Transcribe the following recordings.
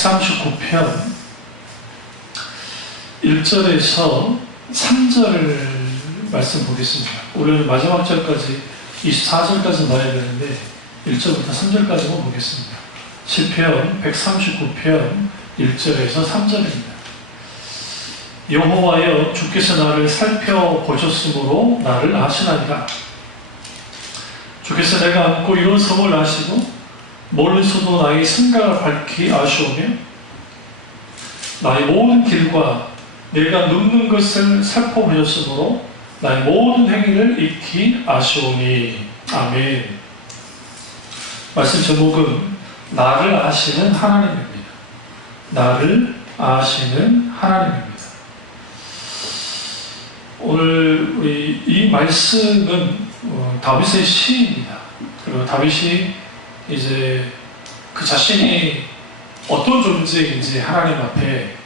139편 1절에서 3절 말씀 보겠습니다. 오늘 마지막 절까지 24절까지 봐야 되는데 1절부터 3절까지만 보겠습니다. 시편 139편 1절에서 3절입니다. 여호와여, 주께서 나를 살펴보셨으므로 나를 아시나이다. 주께서 내가 안고 일어섬을 아시고 멀리서도 나의 생각을 밝히 아시오며 나의 모든 길과 내가 눕는 것을 살펴보셨으므로 나의 모든 행위를 익히 아시오니. 아멘. 말씀 제목은 나를 아시는 하나님입니다. 나를 아시는 하나님입니다. 오늘 우리 이 말씀은 다윗의 시입니다. 그리고 다윗이 이제 그 자신이 어떤 존재인지 하나님 앞에,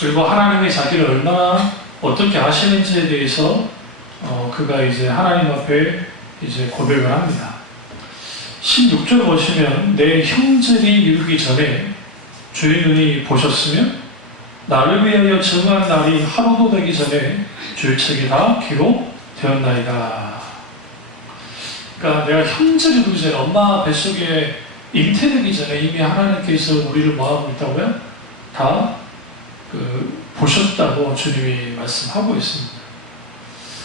그리고 하나님이 자기를 얼마나 어떻게 아시는지에 대해서 그가 이제 하나님 앞에 이제 고백을 합니다. 16절 보시면 내 형들이 이르기 전에 주의 눈이 보셨으며 나를 위하여 정한 날이 하루도 되기 전에 주의 책에 다 기록되었나이다. 그러니까 내가 형제를 이루기 전에, 엄마 뱃속에 잉태되기 전에 이미 하나님께서 우리를 뭐하고 있다고요? 다 보셨다고 주님이 말씀하고 있습니다.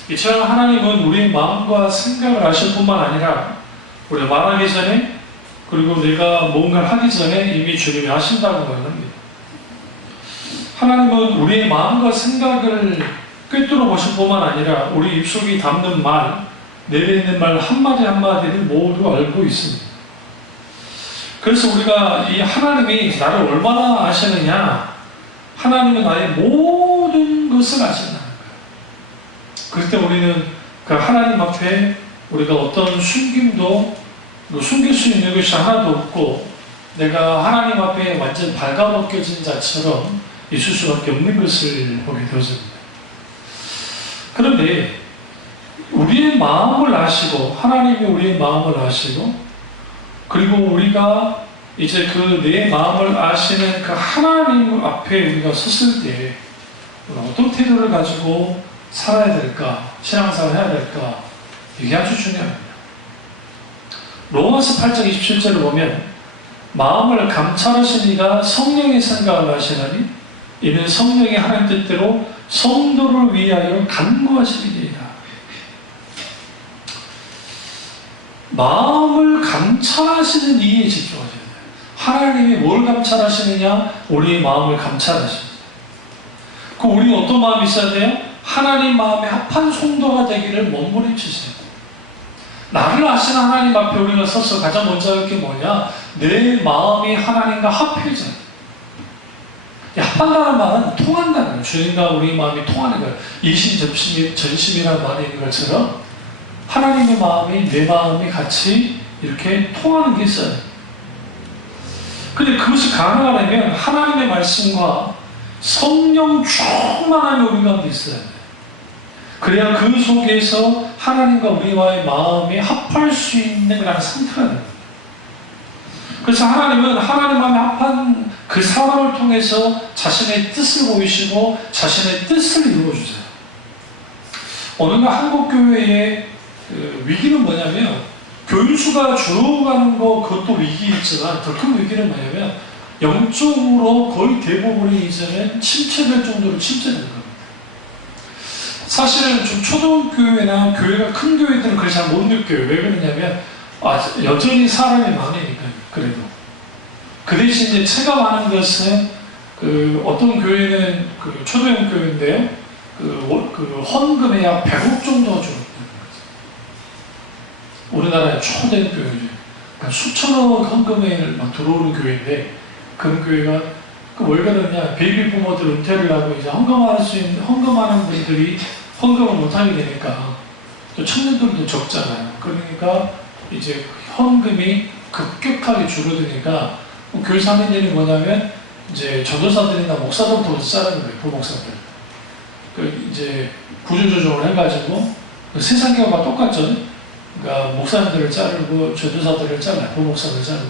이처럼 하나님은 우리의 마음과 생각을 아실 뿐만 아니라 우리가 말하기 전에, 그리고 내가 뭔가를 하기 전에 이미 주님이 아신다고 말합니다. 하나님은 우리의 마음과 생각을 꿰뚫어 보실 뿐만 아니라 우리 입속에 담는 말, 내뱉는 말 한마디 한마디를 모두 알고 있습니다. 그래서 우리가 이 하나님이 나를 얼마나 아시느냐, 하나님은 나의 모든 것을 아신다는 거예요. 그럴 때 우리는 그 하나님 앞에 우리가 어떤 숨김도 숨길 수 있는 것이 하나도 없고, 내가 하나님 앞에 완전 발가벗겨진 자처럼 있을 수밖에 없는 것을 보게 되었습니다. 그런데 우리의 마음을 아시고, 하나님이 우리의 마음을 아시고, 그리고 우리가 이제 그 내 마음을 아시는 그 하나님 앞에 우리가 섰을 때 어떤 태도를 가지고 살아야 될까, 신앙생활을 해야 될까, 이게 아주 중요합니다. 로마서 8장 27절을 보면 마음을 감찰하신 이가 성령의 생각을 하시나니 이는 성령이 하나님 뜻대로 성도를 위하여 간구하시리이다. 마음을 감찰하시는 이에 집중하셔야 돼요. 하나님이 뭘 감찰하시느냐? 우리의 마음을 감찰하십니다. 그 우리는 어떤 마음이 있어야 돼요? 하나님 마음에 합한 성도가 되기를 몸부림치세요. 나를 아시는 하나님 앞에 우리가 서서 가장 먼저 할 게 뭐냐? 내 마음이 하나님과 합해져야 돼요. 합한다는 말은 통한다는 거예요. 주님과 우리 마음이 통하는 거예요. 이심전심이라는 말이 있는 것처럼 하나님의 마음이 내 마음이 같이 이렇게 통하는 게 있어요. 근데 그것이 가능하려면 하나님의 말씀과 성령 충만함이 우리 가운데 있어야 돼요. 그래야 그 속에서 하나님과 우리와의 마음이 합할 수 있는 그런 상태가 됩니다. 그래서 하나님은 하나님 마음에 합한 그 사람을 통해서 자신의 뜻을 보이시고 자신의 뜻을 이루어주세요. 어느 날 한국교회의 위기는 뭐냐면, 교인수가 줄어가는 거 그것도 위기있지만 더 큰 위기는 뭐냐면 영적으로 거의 대부분이 이제는 침체될 정도로 침체되는 겁니다. 사실은 좀 초등교회나 교회가 큰 교회들은 그걸 잘 못 느껴요. 왜 그러냐면 여전히 사람이 많으니까요. 그래도 그 대신 이제 체감하는 것은 어떤 교회는 초대형 교회인데요, 헌금에 약 100억 정도 주고, 우리나라의 초대형 교회죠. 그러니까 수천억 헌금에 막 들어오는 교회인데, 그런 교회가 왜 그러냐? 베이비 부모들 은퇴를 하고 이제 헌금하는 분들이 헌금을 못하게 되니까 또 청년들도 적잖아요. 그러니까 이제 헌금이 급격하게 줄어드니까 교회 사는 일이 뭐냐면 이제 전도사들이나 목사들부터 자르는 거예요. 부목사들. 이제 구조조정을 해가지고 세상 경우가 똑같죠. 그러니까 목사님들을 자르고 전도사들을 잘라요. 부목사들을 자르고.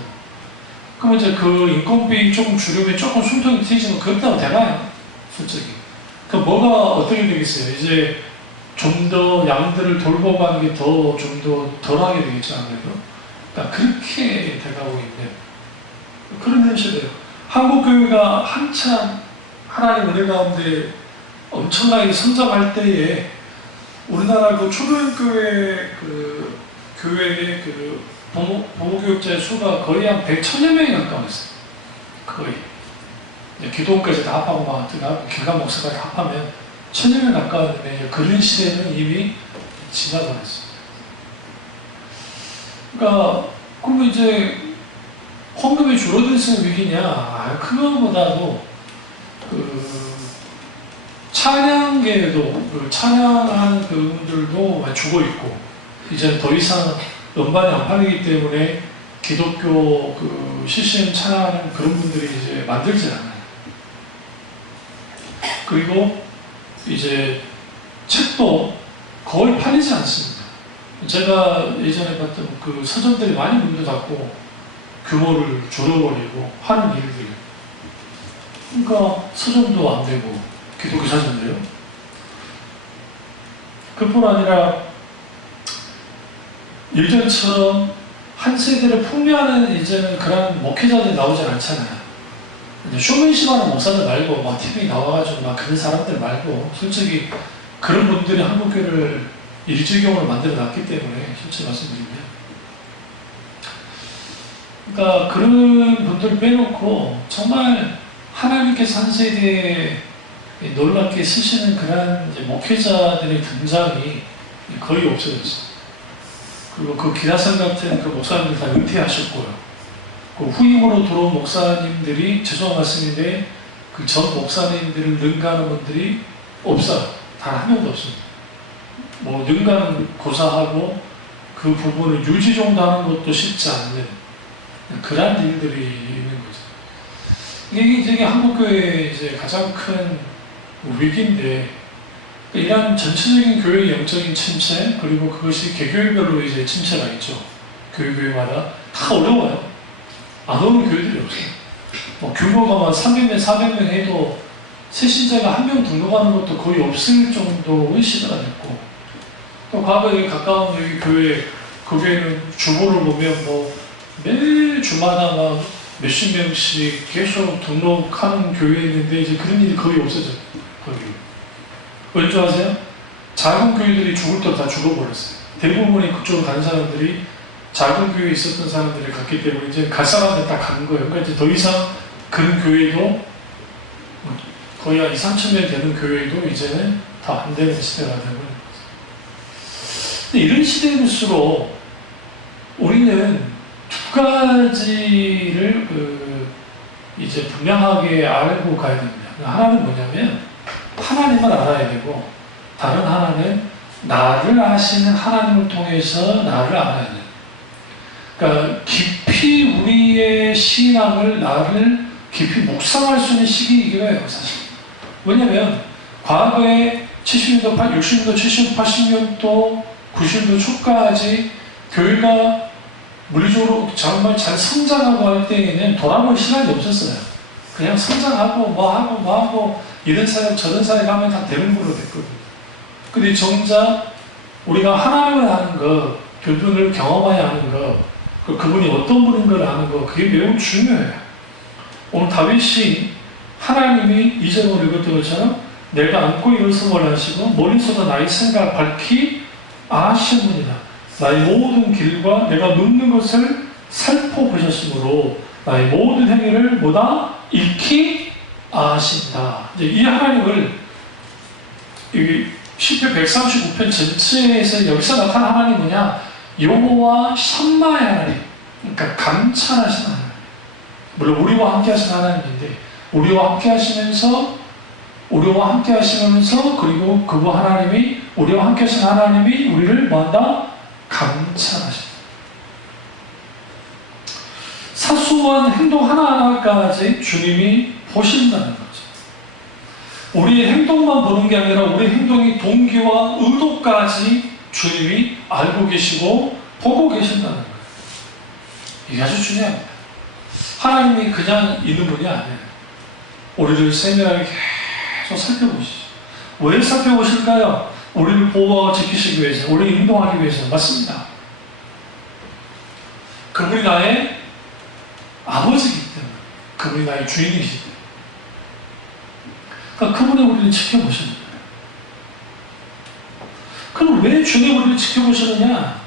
그러면 이제 그 인건비 조금 줄이면 조금 숨통이 트이지만 그렇다고 되나요? 솔직히. 그 뭐가 어떻게 되겠어요? 이제 좀 더 양들을 돌보고 하는 게 더 좀 더 덜하게 되겠죠, 아무래도. 그러니까 그렇게 돼가고 있는 그런 현실이에요. 한국교회가 한참 하나님 은혜 가운데 엄청나게 성장할 때에 우리나라 그 초등교회 그 교회의 그 부모교육자의 수가 거의 한 100,000여 명이 가까웠어요. 거의. 기도원까지 다 합하고 막 들어가고 길가 목사까지 합하면 1,000여 명 가까웠는데 그런 시대는 이미 지나버렸습니다. 그러니까 그러면 이제 헌금이 줄어들었으면 위기냐? 그거보다도 그 찬양계에도 그 찬양하는 그분들도 많이 죽어 있고 이제 더 이상 음반이 안 팔리기 때문에 기독교 그 CCM 찬양하는 그런 분들이 이제 만들지 않아요. 그리고 이제 책도 거의 팔리지 않습니다. 제가 예전에 봤던 그 서점들이 많이 문도 닫고 규모를 줄여버리고 하는 일들이. 그러니까 서점도 안 되고 기독교 서점도요. 그뿐 아니라 예전처럼 한 세대를 풍미하는 이제는 그런 목회자들이 나오진 않잖아요. 쇼맨십하는 목사들 말고 막 TV에 나와가지고 막 그런 사람들 말고 솔직히 그런 분들이 한국교회를 일주경으로 만들어 놨기 때문에 솔직히 말씀드리면 그러니까 그런 분들 빼놓고 정말 하나님께서 한 세대에 놀랍게 쓰시는 그런 이제 목회자들의 등장이 거의 없어졌어요. 그리고 그 기라성 같은 그 목사님들 다 은퇴하셨고요. 그 후임으로 들어온 목사님들이 죄송한 말씀인데 그 전 목사님들을 능가하는 분들이 없어요. 단 한 명도 없습니다. 뭐 능가는 고사하고 그 부분을 유지 정도 하는 것도 쉽지 않는 그런 일들이 있는 거죠. 이게 한국교회의 이제 가장 큰 위기인데 이런 전체적인 교회의 영적인 침체 그리고 그것이 개교회별로 이제 침체가 있죠. 교회마다 다 어려워요. 안 오는 교회들이 없어요. 뭐 규모가 막 300명, 400명 해도 새신자가 한 명 등록하는 것도 거의 없을 정도의 시대가 됐고 또 과거에 가까운 여기 교회 그 교회는 주보를 보면 뭐 매일 주마다 막 몇십 명씩 계속 등록하는 교회였는데 이제 그런 일이 거의 없어져요. 거기. 왠지 아세요? 작은 교회들이 죽을 때 다 죽어버렸어요. 대부분이 그쪽으로 가는 사람들이 작은 교회에 있었던 사람들이 갔기 때문에 이제 갈 사람들 다 간 거예요. 그러니까 이제 더 이상 그런 교회도 거의 한 2, 3천 명 되는 교회도 이제는 다 안 되는 시대가 되고 있는 거죠. 근데 이런 시대일수록 우리는 두 가지를 이제 분명하게 알고 가야 됩니다. 하나는 뭐냐면 하나님을 알아야 되고 다른 하나는 나를 아시는 하나님을 통해서 나를 알아야 돼요. 그러니까 깊이 우리의 신앙을 나를 깊이 묵상할 수 있는 시기이기도 해요. 사실. 왜냐하면 과거에 70년도, 60년도, 70년도, 80년도, 90년도 초까지 교회가 물리적으로 정말 잘 성장하고 할 때에는 돌아볼 시간이 없었어요. 그냥 성장하고 뭐하고 이런 사역 저런 사역 하면 다 되는 걸로 됐거든요. 근데 정작 우리가 하나님을 아는 것, 그분을 경험하여 아는 것, 그분이 어떤 분인 걸 아는 것, 그게 매우 중요해요. 오늘 다윗이 하나님이 이전으로 읽었던 것처럼 내가 안고 일어섬을 하시고 머릿속에 나의 생각을 밝히 아시느니라. 나의 모든 길과 내가 눕는 것을 살펴보셨으므로 나의 모든 행위를 뭐다? 익히 아신다. 이제 이 하나님을 여기 시편 139편 전체에서 여기서 나타난 하나님 뭐냐? 여호와 샴마의 하나님. 그러니까 감찰하신 하나님. 물론 우리와 함께 하신 하나님인데 우리와 함께 하시면서 그리고 그분 하나님이 우리와 함께 하신 하나님이 우리를 뭐한다? 감찰하신다. 사소한 행동 하나하나까지 주님이 보신다는 거죠. 우리의 행동만 보는 게 아니라 우리의 행동의 동기와 의도까지 주님이 알고 계시고 보고 계신다는 거예요. 이게 아주 중요합니다. 하나님이 그냥 있는 분이 아니에요. 우리를 세밀하게 계속 살펴보시죠. 왜 살펴보실까요? 우리를 보호하고 지키시기 위해서, 우리를 인도하기 위해서. 맞습니다. 그분이 나의 아버지이기 때문에, 그분이 나의 주인이시기 때문에. 그러니까 그분이 우리를 지켜보시는 거예요. 그럼 왜 주님 우리를 지켜보시느냐?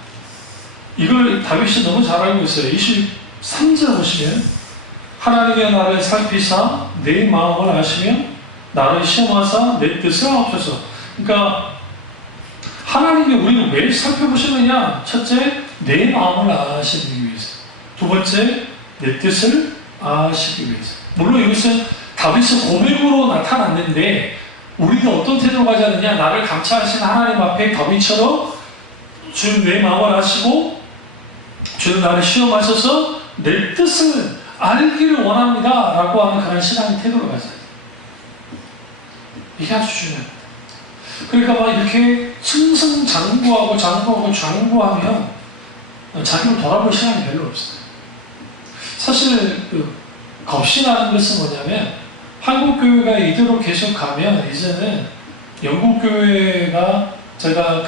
이걸 다윗이 너무 잘 알고 있어요. 23절 보시면 하나님의 나를 살피사 내 마음을 아시며 나를 시험하사 내 뜻을 아옵소서. 그러니까 하나님이 우리를 왜 살펴보시느냐? 첫째, 내 마음을 아시기 위해서. 두 번째, 내 뜻을 아시기 위해서. 물론 이것은 다윗의 고백으로 나타났는데 우리는 어떤 태도로 가져야 되냐? 나를 감찰하신 하나님 앞에 다윗처럼 주님 내 마음을 아시고 주님 나를 시험하셔서 내 뜻을 알기를 원합니다 라고 하는 그런 신앙의 태도로 가져야 돼요. 이게 아주 중요합니다. 그러니까 막 이렇게 승승장구하고 장구하면 자기를 돌아볼 시간이 별로 없어요. 사실 겁신하는 것은 뭐냐면 한국교회가 이대로 계속 가면 이제는 영국교회가 제가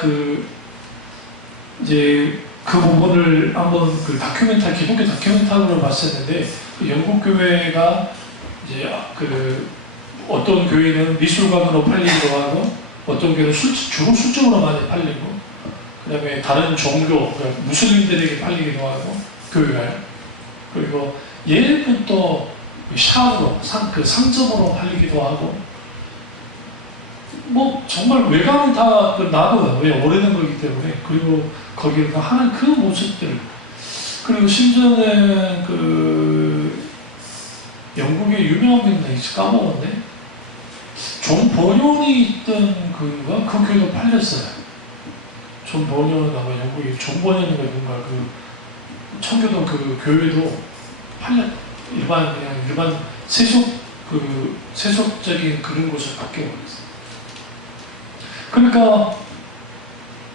이제 그 부분을 한번 기독교 다큐멘터리로 봤었는데 영국교회가 이제 어떤 교회는 미술관으로 팔리기도 하고 어떤 교회는 주로 술집으로 많이 팔리고 그 다음에 다른 종교, 무슬림들에게 팔리기도 하고 교회가요. 그리고 예쁜 또 샤워로, 상점으로 팔리기도 하고 뭐 정말 외관은 다 놔둬요. 왜? 오래된 거기 때문에. 그리고 거기에 하는 그 모습들. 그리고 심지어는 영국의 유명한 분인데 까먹었네. 존 버년이 있던 그 교회가 팔렸어요. 존 버년 아마 영국의 존 버년인가 누군가 청교도 교회도 팔렸다. 일반 세속적인 그런 곳을 바뀌어버렸어요. 그러니까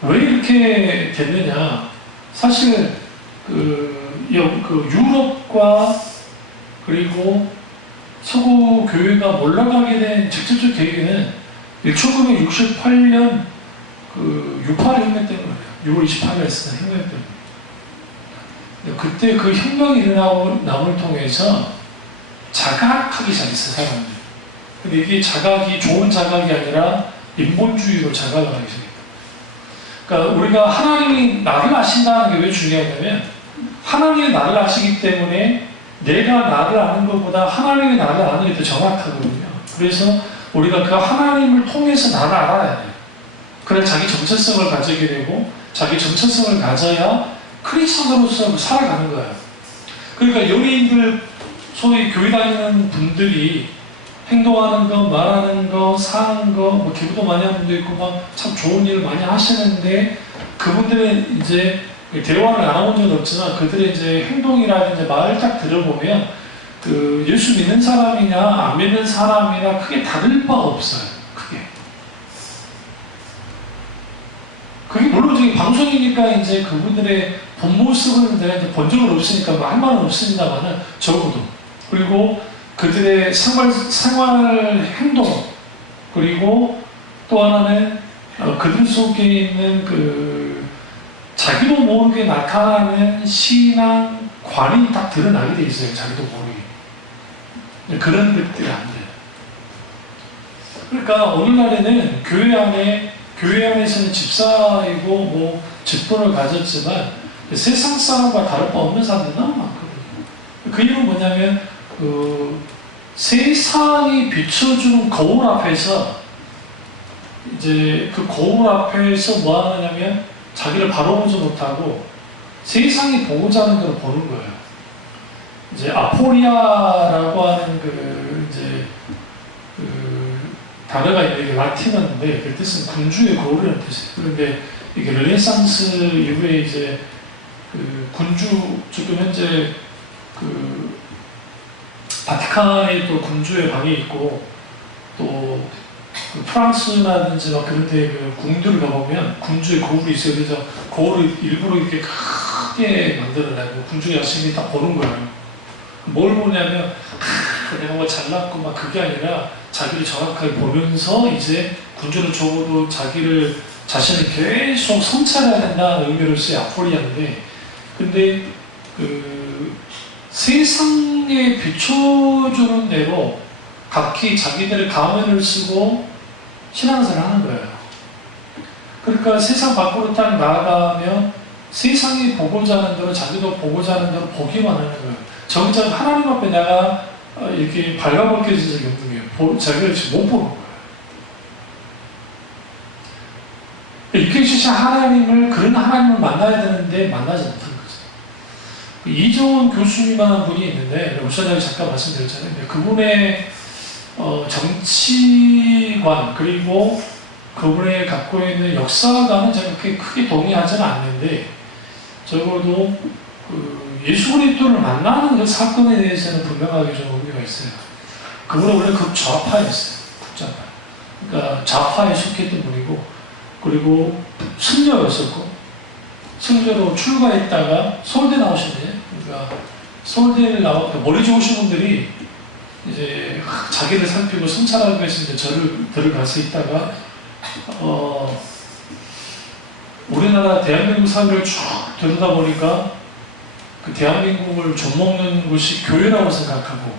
왜 이렇게 됐느냐? 사실 유럽과 그리고 서구 교회가 몰락하게 된 직접적 계기는 1968년 6.8 혁명 때문이에요. 6월 28일에 있었던 혁명 때문에. 그때 그 혁명이 일어남을 통해서 자각하기 시작했어요, 사람들이. 근데 이게 자각이 좋은 자각이 아니라 인본주의로 자각을 하기 시작했어요. 그러니까 우리가 하나님이 나를 아신다는 게 왜 중요하냐면 하나님이 나를 아시기 때문에 내가 나를 아는 것보다 하나님이 나를 아는 게 더 정확하거든요. 그래서 우리가 그 하나님을 통해서 나를 알아야 돼요. 그래야 자기 정체성을 가지게 되고 자기 정체성을 가져야 크리스천으로서 살아가는 거예요. 그러니까 연예인들, 소위 교회 다니는 분들이 행동하는 거, 말하는 거, 사는 거, 뭐 기부도 많이 하는 분도 있고 막 참 좋은 일을 많이 하시는데 그분들은 이제 대화를 나눠본 적은 없지만 그들의 이제 행동이라든지 말을 딱 들어보면 예수 믿는 사람이냐 안 믿는 사람이나 크게 다를 바가 없어요. 그게 물론 저기 방송이니까 이제 그분들의 본 모습은 내가 이제 본 적은 없으니까 뭐 할 말은 없습니다만은 적어도 그리고 그들의 생활 행동 그리고 또 하나는 그들 속에 있는 자기도 모르게 나타나는 신앙관이 딱 드러나게 돼 있어요. 자기도 모르게. 그런 것들이 안 돼요. 그러니까 오늘날에는 교회 안에서는 집사이고 뭐 직분을 가졌지만 세상 사람과 다를 바 없는 사람들이 너무 많거든요. 그 이유는 뭐냐면 세상이 비춰주는 거울 앞에서 이제 그 거울 앞에서 뭐 하느냐면 자기를 바로 보지 못하고 세상이 보고자 하는 대로 보는 거예요. 이제 아포리아라고 하는 단어가 있는데 라틴어인데 그 뜻은 군주의 거울이라는 뜻이에요. 그런데 이게 르네상스 이후에 이제 군주 지금 현재 바티칸에 또 군주의 방이 있고 또 프랑스라든지 막 그런 데 궁들을 가보면 군주의 거울이 있어요. 그래서 거울을 일부러 이렇게 크게 만들어내고 군주의 여신이 딱 보는 거예요. 뭘 보냐면 내가 뭐 잘났고 막 그게 아니라 자기를 정확하게 보면서 이제 군주적으로 자기를 자신을 계속 성찰해야 된다는 의미로서의 아포리아인데, 근데 그 세상에 비춰주는 대로 각기 자기들의 가면을 쓰고 신앙생활을 하는 거예요. 그러니까 세상 밖으로 딱 나아가면 세상이 보고자 하는 대로 자기도 보고자 하는 대로 보기만 하는 거예요. 정작 하나님 앞에 내가 이렇게 발가벗겨진 적이 없는 거예요. 자기를 지금 못 보는 거예요. 이렇게 주신 하나님을, 그런 하나님을 만나야 되는데 만나지 못하는 거죠. 이종원 교수님이라는 분이 있는데, 옵션을 잠깐 말씀드렸잖아요. 그분의 정치관, 그리고 그분의 갖고 있는 역사관은 제가 그렇게 크게 동의하지는 않는데, 적어도 예수 그리스도를 만나는 그 사건에 대해서는 분명하게 좀 의미가 있어요. 그분은 원래 극좌파였어요. 극좌파. 그러니까 좌파에 속했던 분이고, 그리고 승려였었고, 승려로 출가했다가 서울대 나오셨네요. 그러니까 서울대를 머리 좋으신 분들이 이제 자기를 살피고 성찰하기 위해서 이제 절을 들어가서 있다가 우리나라 대한민국 사회를 쭉 들여다보니까 그 대한민국을 좀먹는 곳이 교회라고 생각하고,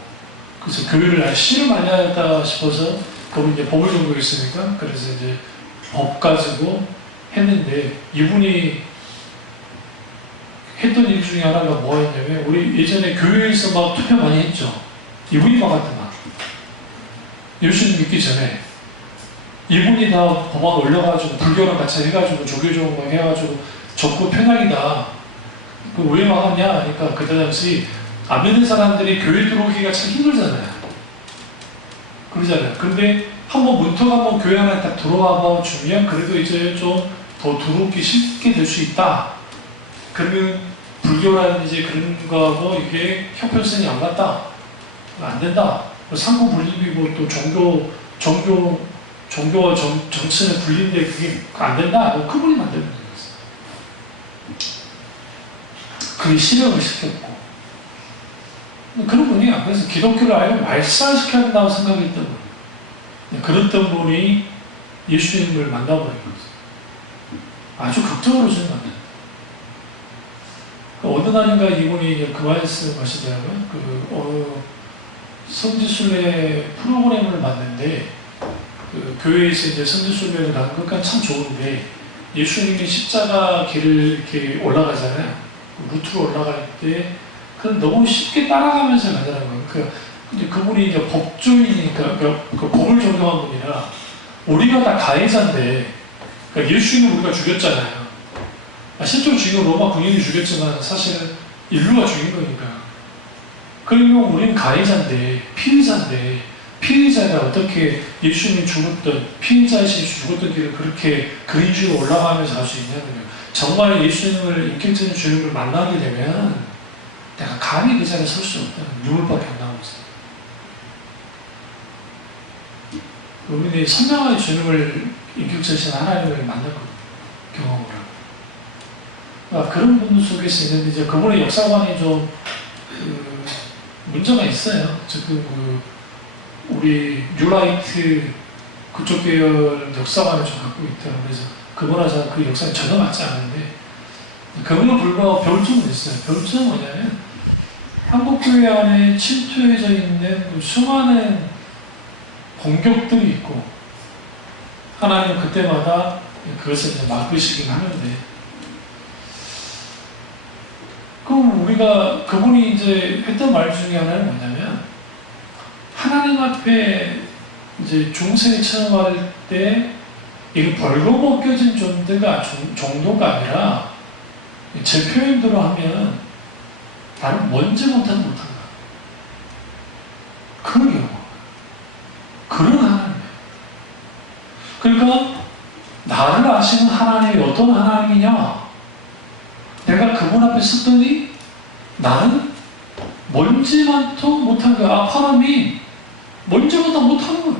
그래서 교회를 씨를 많이 하였다 싶어서 그분 이제 법을 전공이 있으니까 그래서 이제 법 가지고 했는데, 이분이 했던 일 중에 하나가 뭐였냐면, 우리 예전에 교회에서 막 투표 많이 했죠. 이분이 막았더만. 예수님 믿기 전에 이분이 다 법안 올려가지고 불교랑 같이 해가지고 조교종 막 해가지고 적고 편향이다. 왜 막았냐 하니까 그때 당시 안 믿는 사람들이 교회 들어오기가 참 힘들잖아요. 그러잖아요. 근데 한번 문턱 한번 교회 안에 딱 들어와 주면 그래도 이제 좀 더 들어오기 쉽게 될 수 있다. 그러면 불교라는 이제 그런 거하고 이게 형평성이 안 맞다. 안 된다. 상부 분립이고 또 종교와 정치는 분리인데 그게 안 된다. 그분이 만드는 거였어요. 그게 실현을 시켰고. 그런 분이 그래서 기독교를 아예 말살시켜야 된다고 생각했던 분. 그랬던 분이 예수님을 만나버린 거죠. 아주 극적으로 생각합니다. 어느 날인가 이분이 그 말씀 하시더라고요. 성지순례 프로그램을 봤는데, 교회에서 이제 성지순례를 가는 것까지 참 좋은데, 예수님이 십자가 길을 이렇게 올라가잖아요. 루트로 올라갈 때, 그건 너무 쉽게 따라가면서 가더라고요. 근데 그분이 이제 법조인이니까, 그 법을 적용한 분이라, 우리가 다 가해자인데, 그러니까 예수님을 우리가 죽였잖아요. 실제로 지금 로마 군인이 죽였지만 사실은 인류가 죽인 거니까. 그러면 우리는 가해자인데, 피의자인데, 피의자가 어떻게 예수님이 죽었던, 피의자이신 죽었던 길을 그렇게 그린주로 올라가면서 갈 수 있냐면요. 정말 예수님을 인격적인 주님을 만나게 되면 내가 감히 그 자리에 설 수 없다는 유물밖에 안 나오고 있어요. 우리는 선명하게 주님을 인격적인 하나님을 만난 경험을 하고, 그런 분들 속에서 있는데, 이제 그분의 역사관이 좀 문제가 있어요. 지금 우리 뉴라이트 그쪽 계열 역사관을 좀 갖고 있다. 그래서 그분하고 그 역사에 전혀 맞지 않는데, 그분은 불구하고 배울 점은 있어요. 배울 점은 뭐냐면, 한국교회 안에 침투해져 있는 수많은 공격들이 있고, 하나님 그때마다 그것을 이제 막으시긴 하는데, 그럼 우리가, 그분이 이제 했던 말 중에 하나는 뭐냐면, 하나님 앞에 이제 중생이 처음할 때, 이게 벌거벗겨진 정도가 아니라, 제 표현대로 하면, 나는 뭔지 못한 못한다. 그런 경우. 그런 하나님이에요. 그러니까, 나를 아시는 하나님이 어떤 하나님이냐? 내가 그분 앞에 섰더니 나는 먼지만도 못한 거야. 하나님이 먼지보다 못한 거야.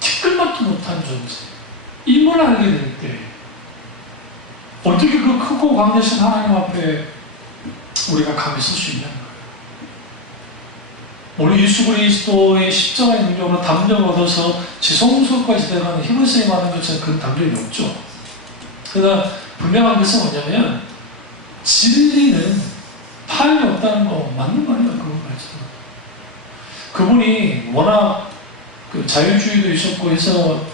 티끌만도 못한 존재. 임을 알게 될 때 어떻게 그 크고 강대신 하나님 앞에 우리가 감히 설 수 있냐는 거예요. 우리 예수 그리스도의 십자가의 능력으로 담력을 얻어서 지성소까지 들어가는 히브리서에 말하는 것처럼 그런 담력이 없죠. 그러나 분명한 것은 뭐냐면 진리는 타협이 없다는 거 맞는 말이에요. 그건 말이죠. 그분이 워낙 그 자유주의도 있었고 해서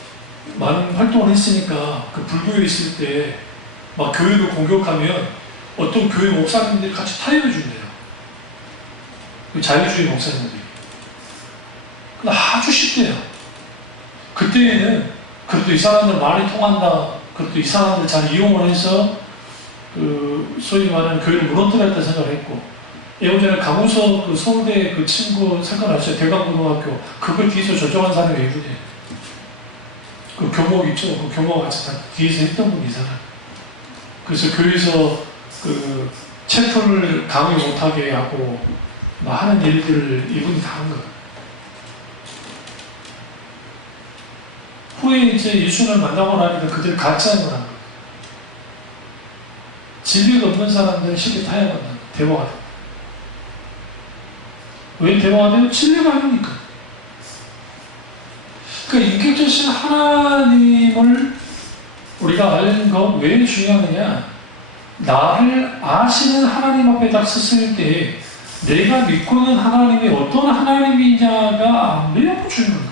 많은 활동을 했으니까 그 불교에 있을 때 막 교회를 공격하면 어떤 교회 목사님들이 같이 타협해 준대요. 그 자유주의 목사님들이. 근데 아주 쉽대요. 그때에는 그래도 이 사람들 말이 통한다. 그래도 이 사람들 잘 이용을 해서 그 소위 말하는 교회를 무너뜨렸다 생각을 했고, 예전에 강우석 그 서울대 그 친구 생각나시죠? 대강고등학교 그걸 뒤에서 조정한 사람이 이분이에요. 그 교목 있죠? 그 교목 같이 다 뒤에서 했던 분이 이 사람. 그래서 교회에서 그 채플을 강의 못하게 하고 막 하는 일들을 이분이 다 한 거예요. 후에 이제 예수를 만나고 나니까 그들 가짜인 거란 거예요. 진리가 없는 사람들은 쉽게 타협한다. 대화가 돼요. 왜 대화가 돼요? 진리가 아니니까. 그러니까 인격자신 하나님을 우리가 아는 건 왜 중요하느냐? 나를 아시는 하나님 앞에 딱 섰을 때 내가 믿고 있는 하나님이 어떤 하나님이냐가 매우 중요한 거예요.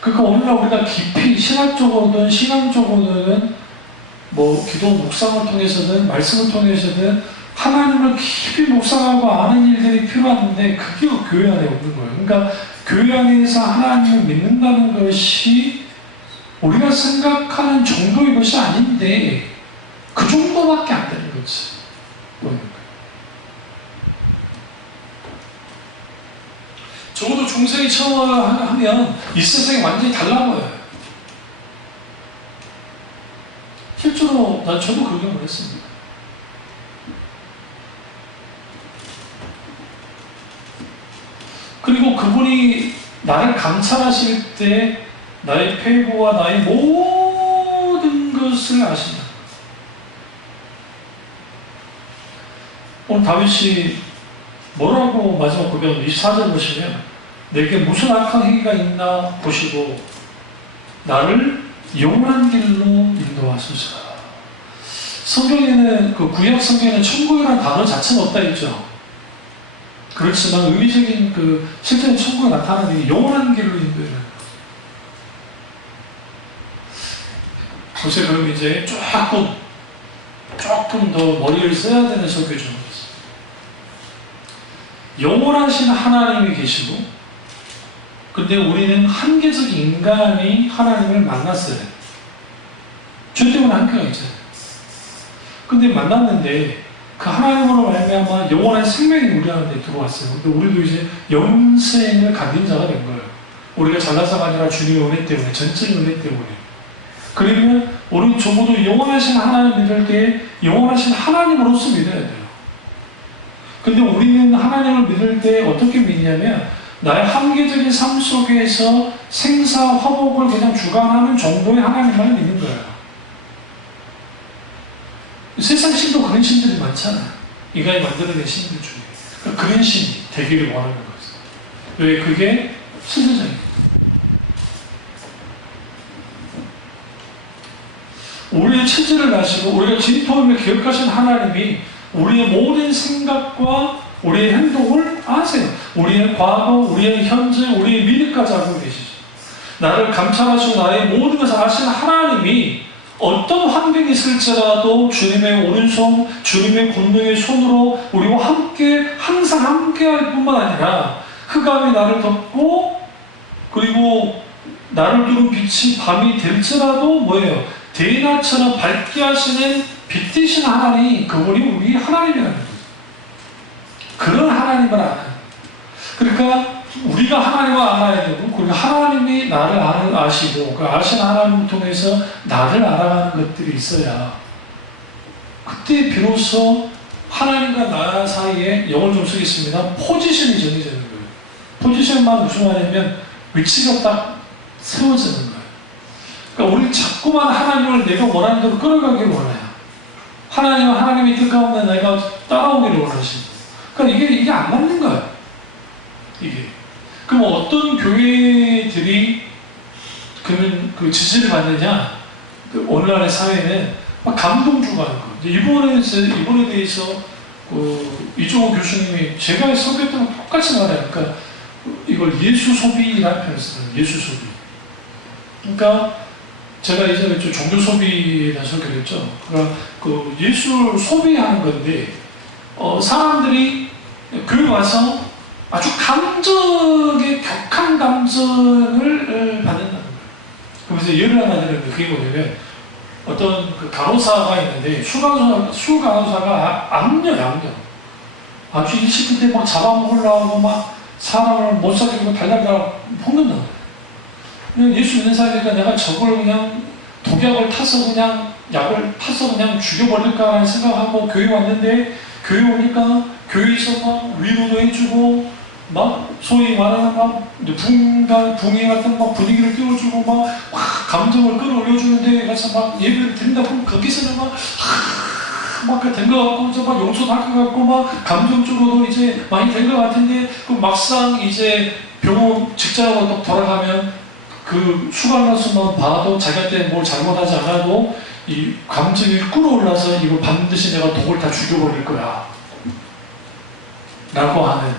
그러니까 오늘날 우리가 깊이 신학적으로든 신앙적으로든 뭐 기도 묵상을 통해서든 말씀을 통해서든 하나님을 깊이 묵상하고 아는 일들이 필요한데 그게 교회 안에 없는 거예요. 그러니까 교회 안에서 하나님을 믿는다는 것이 우리가 생각하는 정도의 것이 아닌데 그 정도밖에 안 되는 거지. 적어도 중생이 처음 하면 이 세상이 완전히 달라져요. 실제로 저도 그렇게 말했습니다. 그리고 그분이 나를 감찰하실 때 나의 패고와 나의 모든 것을 아신다. 오늘 다윗이 뭐라고 마지막 고백 24절 보시면 내게 무슨 악한 행위가 있나 보시고 나를 영원한 길로 인도하소서. 성경에는 그 구약 성경에는 천국이라는 단어 자체는 없다 했죠. 그렇지만 의미적인 그 실제로 천국에 나타나는 게 영원한 길로 인도해요. 글쎄 그럼 이제 조금 더 머리를 써야 되는 설교죠. 영원하신 하나님이 계시고 근데 우리는 한계적인 인간이 하나님을 만났어요. 죄 때문에 한계가 있잖아요. 근데 만났는데 그 하나님으로 말미암아 영원한 생명이 우리 안에 들어왔어요. 근데 우리도 이제 영생을 갖는 자가 된 거예요. 우리가 잘나서가 아니라 주님의 은혜 때문에, 전적인 은혜 때문에. 그러면 우리는 적어도 영원하신 하나님 믿을 때 영원하신 하나님으로서 믿어야 돼요. 근데 우리는 하나님을 믿을 때 어떻게 믿냐면 나의 한계적인 삶 속에서 생사 화복을 그냥 주관하는 정도의 하나님만을 믿는 거예요. 세상 신도 그런 신들이 많잖아요. 인간이 만들어낸 신들 중에. 그러니까 그런 신이 되기를 원하는 거예요. 왜? 그게 순서적이에요. 우리의 체질을 아시고 우리가 진토함을 기억하신 하나님이 우리의 모든 생각과 우리의 행동을 아세요. 우리의 과거, 우리의 현재, 우리의 미래까지 알고 계시죠. 나를 감찰하시고 나의 모든 것을 아시는 하나님이 어떤 환경이 있을지라도 주님의 오른손, 주님의 권능의 손으로 우리와 함께 항상 함께할 뿐만 아니라 흑암이 나를 덮고 그리고 나를 두른 빛이 밤이 될지라도 뭐예요? 대낮처럼 밝게 하시는 빛 되신 하나님, 그분이 우리 하나님이라는 거죠. 그런 하나님을 알아요. 그러니까 우리가 하나님을 알아야 되고, 그리고 하나님이 나를 아시고, 그 아시는 하나님을 통해서 나를 알아가는 것들이 있어야 그때 비로소 하나님과 나 사이에 영어를 좀 쓰겠습니다. 포지션이 정해지는 거예요. 포지션만 무슨 말이냐면 위치가 딱 세워지는 거예요. 그러니까 우리는 자꾸만 하나님을 내가 원하는 대로 끌어가기를 원해요. 하나님은 하나님의 뜻 가운데 내가 따라오기를 원하시고. 그러니까 이게 안 맞는 거예요. 이게. 그럼 어떤 교회들이 그러면 그 지지를 받느냐? 그 오늘날의 사회는 막 감동주가 하는 거. 이번에 대해서 이종호 교수님이 제가 설교했던 거 똑같이 말해요. 그러니까 이걸 예수 소비라는 표현을 써요. 예수 소비. 그러니까 제가 이제 종교 소비에 대한 설교를 했죠. 그러니까 그 예수를 소비하는 건데 사람들이 교회 와서 아주 감정의 격한 감정을 받는다는 거예요. 그래서 예를 하나 드리는데 그게 뭐냐면 어떤 그 간호사가 있는데 수간호사가 악녀 아주 일시킬 때 막 잡아먹으려고 막 사람을 못 살리고 달달달 볶는다. 그냥 예수 믿는 사람이니까 내가 저걸 그냥 독약을 타서 그냥 약을 타서 그냥 죽여버릴까라는 생각하고 교회 왔는데 교회 오니까 교회에서 막 위로도 해주고 막 소위 말하는 막 붕괴 같은 막 분위기를 띄워주고 막 감정을 끌어올려주는데 가서 막 예배를 드린다 그러면 거기서는 막 된 것 같고 막 용서도 할 것 같고 막 감정적으로도 이제 많이 된 것 같은데 그 막상 이제 병원 직장으로 또 돌아가면 그 수강나서만 봐도 자기한테 뭘 잘못하지 않아도 이 감정이 끌어올라서 이거 반드시 내가 독을 다 죽여버릴 거야 라고 하는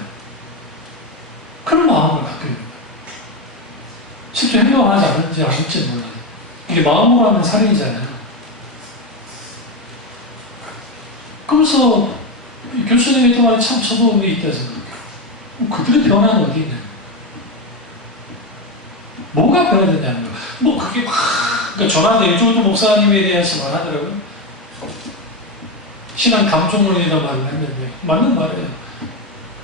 그런 마음을 갖게 됩니다. 실제 행동을 하지 않을지 몰라요. 이게 마음으로 하는 살인이잖아요. 그래서 교수님이 했던 말이 참 저도 의미 있다 생각해요. 그들의 변화는 어디 있냐? 뭐가 변화됐냐는 거예요. 뭐 그게 막 그러니까 전하대 조도 목사님에 대해서 말하더라고요. 신앙 감정론이라는 말을 했는데 맞는 말이에요.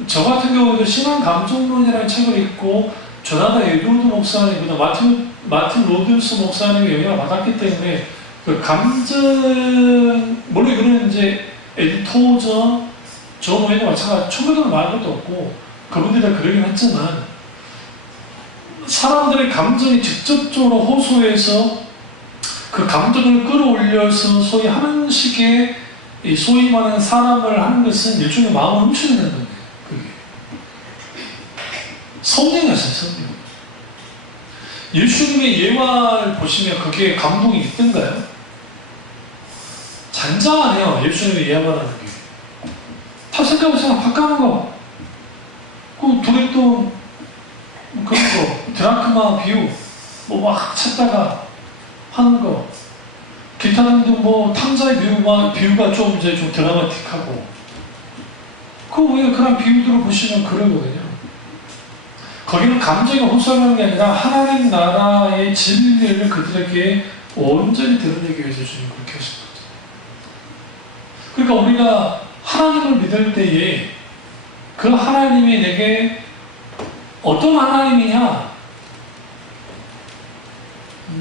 저 같은 경우도 신앙 감정론이라는 책을 읽고 전하다 에드워드 목사님보다 마틴 로드스 목사님의 영향을 받았기 때문에 그 감정 물론 이거는 이제 에디토저 저 모임도 마찬가지 초보들은 말할 것도 없고 그분들이 다 그러긴 했지만 사람들의 감정이 직접적으로 호소해서 그 감정을 끌어올려서 소위 하는 식의 소위 말하는 사람을 하는 것은 일종의 마음을 훔치는 건데 그게 성령이었어요. 성령. 예수님의 예화를 보시면 그게 감동이 있던가요? 잔잔해요. 예수님의 예화라는 게 다 생각해보세요. 바꿔는 거 그 둘이 또 그런 거 드라크마 비유 뭐 막 찾다가 하는 거 기타 등등 뭐 탕자의 비유가 좀 이제 좀 드라마틱하고 왜 그런 비유들을 보시면 그러거든요. 거기는 감정이 호소하는 게 아니라 하나님 나라의 진리를 그들에게 온전히 드러내기 위해서 주님 그렇게 하신 거죠. 그러니까 우리가 하나님을 믿을 때에 그 하나님이 내게 어떤 하나님이냐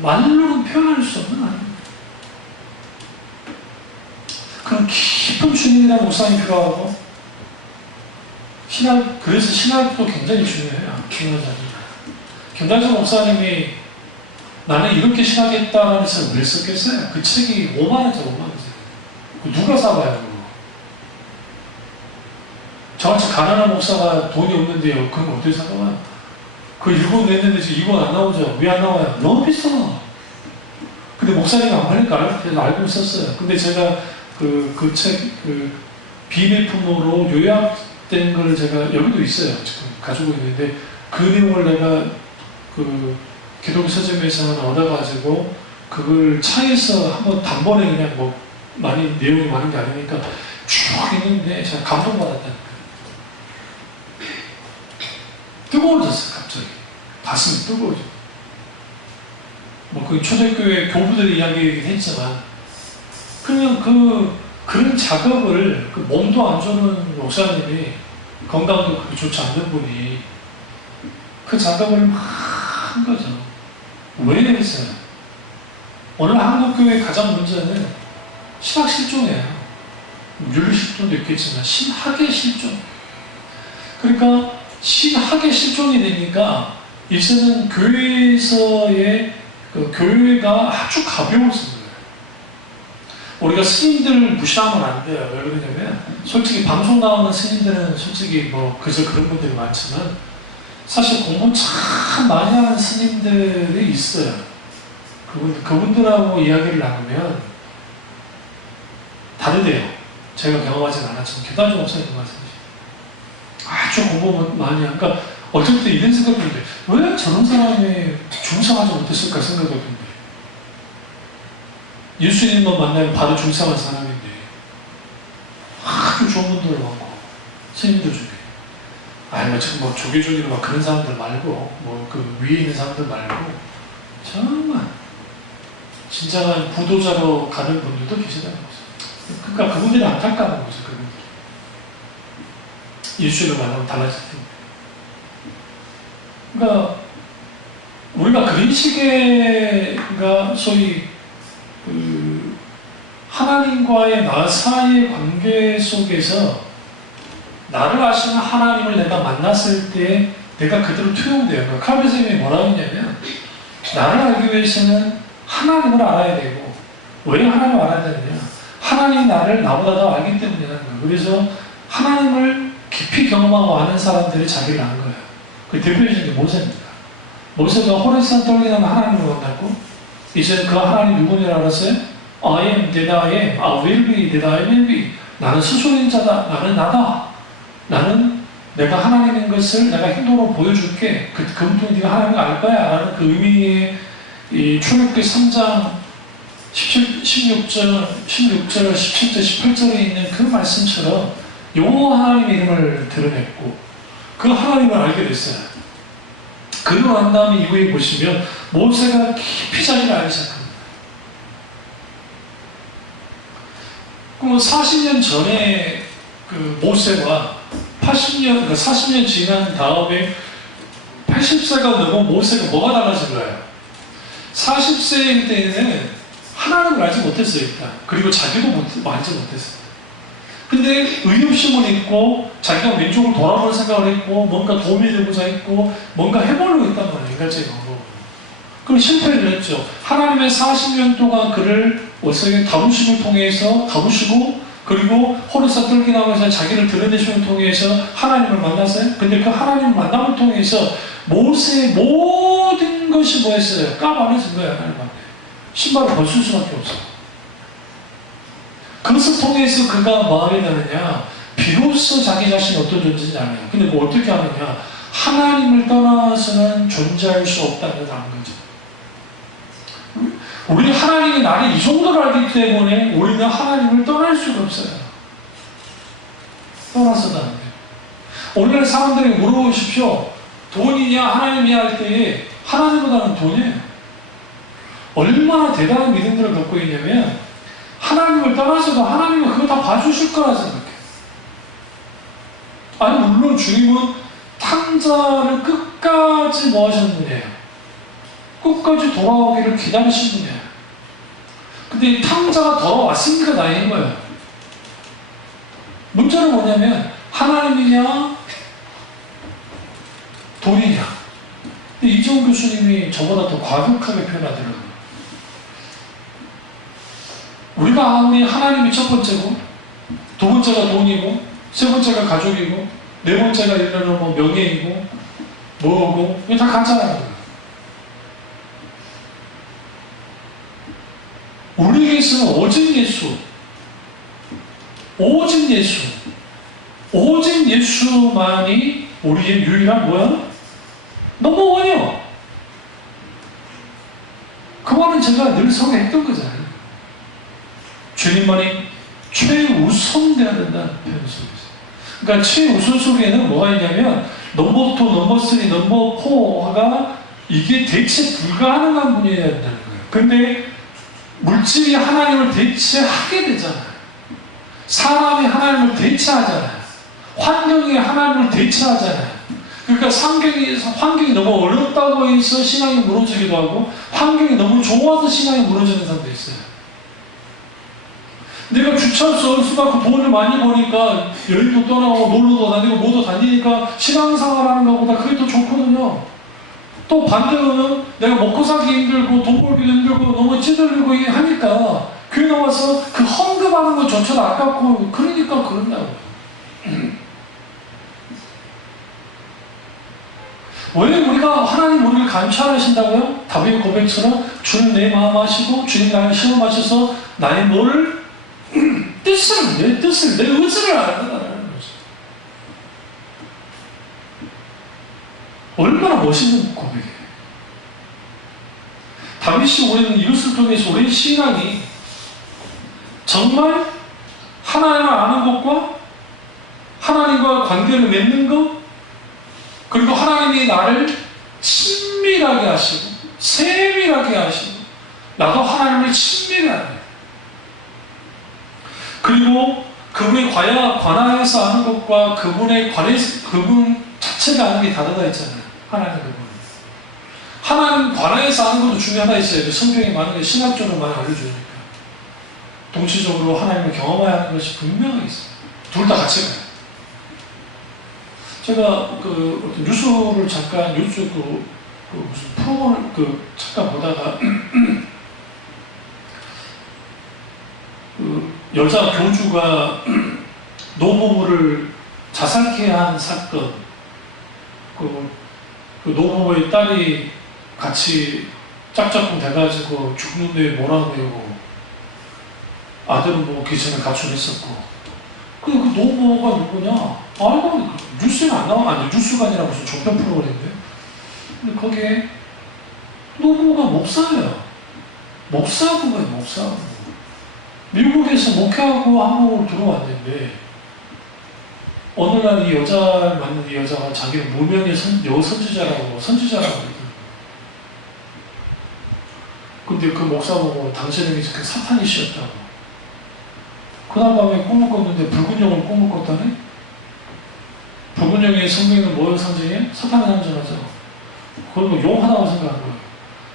말로는 표현할 수 없는 하나님. 그런 깊은 주님이라는 목사님이 필요하고 그래서 신학도 굉장히 중요해요. 김단성 목사님이 나는 이렇게 신학했다라는 책을 왜 썼겠어요? 그 책이 5만원짜리 5만원짜리 누가 사봐요? 저같이 가난한 목사가 돈이 없는데요. 그럼 어떻게 사봐요? 그 일본 냈는데 지금 이건 안 나오죠? 왜 안 나와요? 너무 비싸. 근데 목사님이 안 팔니까 알고 있었어요. 근데 제가 그 책, 비밀품으로 요약된 걸 제가 여기도 있어요. 지금 가지고 있는데 그 내용을 내가 기독교 서점에서 얻어가지고 그걸 차에서 한번 단번에 그냥 뭐 많이 내용이 많은 게 아니니까 쭉 있는데 제가 감동받았다는 거예요. 뜨거워졌어요. 갑자기 가슴이 뜨거워져. 그 초대교회 교부들의 이야기이긴 했지만 그러면 그런 작업을 몸도 안 좋은 목사님이 건강도 그렇게 좋지 않는 분이 그 작업을 막 한 거죠. 왜 그랬어요? 오늘 한국교회의 가장 문제는 신학 실종이에요. 윤리 실종도 있겠지만 신학의 실종. 그러니까 신학의 실종이 되니까 이제는 교회에서의 교회가 아주 가벼워졌어요. 우리가 스님들 무시하면 안 돼요. 왜 그러냐면 솔직히 방송 나오는 스님들은 솔직히 그저 그런 분들이 많지만 사실 공부 참 많이 하는 스님들이 있어요. 그분들하고 이야기를 나누면 다르대요. 제가 경험하진 않았지만 교단종 목사님 말씀이시죠. 아주 공부 많이 하니까 그러니까 어쩔 때 이런 생각이 드는데 왜 저런 사람이 중상하지 못했을까 생각이 드는데 예수님만 만나면 바로 중상한 사람인데 아주 좋은 분들 많고 스님들 중에 아니 지금 뭐 조계종이나 막 그런 사람들 말고 뭐 그 위에 있는 사람들 말고 정말 진정한 부도자로 가는 분들도 계시다는 거죠. 그러니까 그분들이 안타까운 거죠. 그분들 예수를 만나면 달라질 텐데. 그러니까 우리가 그런 식의 그러니까 소위 그 하나님과의 나 사이의 관계 속에서 나를 아시는 하나님을 내가 만났을 때 내가 그대로 투영돼요. 그러니까 칼빈 선생님이 뭐라고 했냐면 나를 알기 위해서는 하나님을 알아야 되고 왜 하나님을 알아야 되느냐? 하나님이 나를 나보다 더 알기 때문이라는 거예요. 그래서 하나님을 깊이 경험하고 아는 사람들이 자기를 아는 거예요. 그 대표적인 게 모세입니다. 모세가 호레산 떨기나면 하나님을 만났고 이제 그 하나님 누구냐를 알았어요? I am that I am, I will be that I will be. 나는 스스로인 자다. 나는 나다. 나는 내가 하나님인 것을 내가 행동으로 보여줄게. 그분이 네가 하나님을 알 거야. 라는 그 의미의 이 출애굽기 3장 16절, 17절, 18절에 있는 그 말씀처럼 여호와 하나님의 이름을 드러냈고 그 하나님을 알게 됐어요. 그러고 난 다음에 이후에 보시면 모세가 깊이 자기를 알기 시작합니다. 그럼 40년 전에 그 모세와 80년, 그러니까 40년 지난 다음에 80세가 넘은 모세가 뭐가 달라진 거예요? 40세일 때는 하나님을 알지 못했어요, 일단. 그리고 자기도 알지 못했어요. 근데 의협심을 있고, 자기가 왼쪽을 돌아볼 생각을 했고, 뭔가 도움이 되고자 했고, 뭔가 해보려고 했단 말이에요, 인간적인 방법으로. 그럼 실패를 했죠. 하나님의 40년 동안 그를 어떻게 다루심을 통해서 다루시고, 그리고 호르사 뚫기나무에서 자기를 드러내심을 통해서 하나님을 만났어요. 근데 그 하나님을 만남을 통해서 모세의 모든 것이 뭐였어요? 까발려진 거예요, 하나님한테. 신발을 벗을 수밖에 없어요. 그것을 통해서 그가 뭐 하게 되느냐? 비로소 자기 자신이 어떤 존재인지 알아요. 근데 뭐 어떻게 하느냐? 하나님을 떠나서는 존재할 수 없다는 걸 아는 거죠. 우리 하나님이 나를 이 정도로 알기 때문에 우리는 하나님을 떠날 수가 없어요. 떠나서도 안 돼요. 오늘 사람들에게 물어보십시오. 돈이냐 하나님이냐 할 때에 하나님보다는 돈이에요. 얼마나 대단한 믿음들을 갖고 있냐면 하나님을 떠나서도 하나님은 그거 다 봐주실 거라 생각해요. 아니 물론 주님은 탕자를 끝까지 뭐 하시는 분이에요? 끝까지 돌아오기를 기다리신 분이에요. 근데 이 탕자가 돌아왔으니까 다행인 거예요. 문제는 뭐냐면 하나님이냐 돈이냐. 근데 이재용 교수님이 저보다 더 과격하게 표현하더라고요. 우리가 아무리 하나님이 첫 번째고 두 번째가 돈이고 세 번째가 가족이고 네 번째가 이런 뭐 명예이고 뭐고 이게 다 가짜라는 거예요. 우리에게서는 오직 예수, 오직 예수, 오직 예수만이 우리의 유일한 뭐야? 넘버원이요. 그 말은 제가 늘 성했던 거잖아요. 주님만이 최우선되어야 된다는 표현 속에서. 그러니까 최우선 속에는 뭐가 있냐면 넘버 2, 넘버 3, 넘버 4가 이게 대체 불가능한 분이어야 된다는 거예요. 근데 물질이 하나님을 대체하게 되잖아요. 사람이 하나님을 대체하잖아요. 환경이 하나님을 대체하잖아요. 그러니까 환경이 너무 어렵다고 해서 신앙이 무너지기도 하고 환경이 너무 좋아서 신앙이 무너지는 사람도 있어요. 내가 주차서 수박고 돈을 많이 버니까 여행도 떠나고 놀러도 다니고 뭐도 다니니까 신앙생활하는 것보다 그게 더 좋거든요. 또 반대로는 내가 먹고 살기 힘들고 돈 벌기도 힘들고 너무 찌들리고 하니까 교회 나와서 그 헌금하는 것조차도 아깝고 그러니까 그런다고요. 왜 우리가 하나님 우리를 감찰하신다고요? 다윗 고백처럼 주는 내 마음 아시고 주님 나를 시험하셔서 나의 뭐를 내 뜻을 내 의지를 알아라는 거죠. 얼마나 멋있는 고백이에요. 다윗이 우리는 이것을 통해서 우리 신앙이 정말 하나님을 아는 것과 하나님과 관계를 맺는 것, 그리고 하나님이 나를 친밀하게 하시고 세밀하게 하시고 나도 하나님을 친밀하게, 그리고 그분에 관하여서 아는 것과 그분에 관해서 그분 자체가 아는 게 다르다 했잖아요. 하나님 그분. 하나님 관하여서 아는 것도 중요하다 했어요. 성경에 많은 게 신학적으로 많이 알려주니까. 동시적으로 하나님을 경험해야 하는 것이 분명히 있어요. 둘 다 같이 가요. 제가 어떤 뉴스를 잠깐 무슨 프로를 잠깐 보다가 여자 교주가 노부부를 자살케 한 사건, 그 노부부의 딸이 같이 짝짝꿍 돼가지고 죽는데 몰아내고 아들은 뭐 기생을 가출했었고, 그 노부부가 누구냐? 아이고 뉴스에 안 나와. 아니 뉴스가 아니라 무슨 종편 프로그램인데, 근데 거기에 노부부가 목사예요. 목사부가 목사. 미국에서 목회하고 한국으로 들어왔는데 어느 날 이 여자를 만난 이 여자가 자기는 무명의 선지자라고 그러더라고요. 근데 그 목사 보고 당신에게 그 사탄이시였다고. 그날 밤에 꿈을 꿨는데 붉은 영을 꿈을 꿨다네? 붉은 영의 성경은 뭐의 상징이에요? 사탄의 상징하죠. 그걸 용 하나고 생각한 거예요.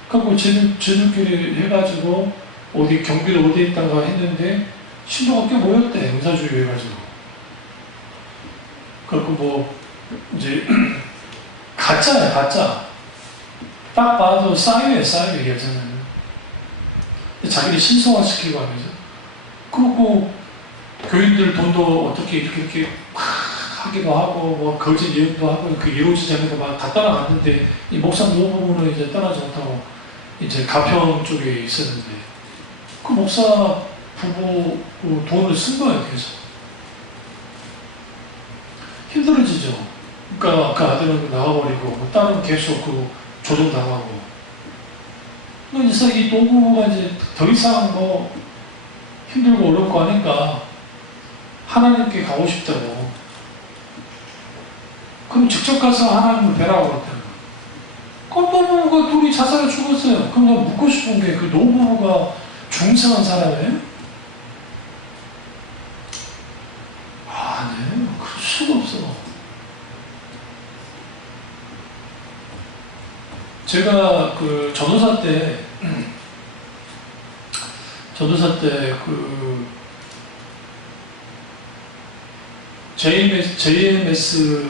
그리고 제주끼리 해가지고 어디 경기도 어디에 있다가 했는데 신도가 꽤 모였대. 은사주의 해가지고. 그리고 뭐 이제 가짜야 가짜. 딱 봐도 싸이에요 여자는. 자기를 신성화시키고 하면서. 그리고 교인들 돈도 어떻게 이렇게 하기도 하고 뭐 거짓 예언도 하고 그 이루어지지 않는데 막 다 따라갔는데 이 목사 노부부는 이제 떠나지 못하고 이제 가평 쪽에 있었는데 그 목사 부부 돈을 쓴 거예요. 계속 힘들어지죠. 그러니까 그 아들은 나가버리고 딸은 계속 그 조종당하고. 그래서 이 노부부가 이제 더 이상 뭐 힘들고 어렵고 하니까 하나님께 가고 싶다고. 그럼 직접 가서 하나님을 뵈라고 그랬다는 거예요. 그 노부부가 둘이 자살해 죽었어요. 그럼 나 묻고 싶은 게 그 노부부가 중생한 사람이에요? 아니에요. 그럴 수가 없어. 제가 그 전도사 때 그 JMS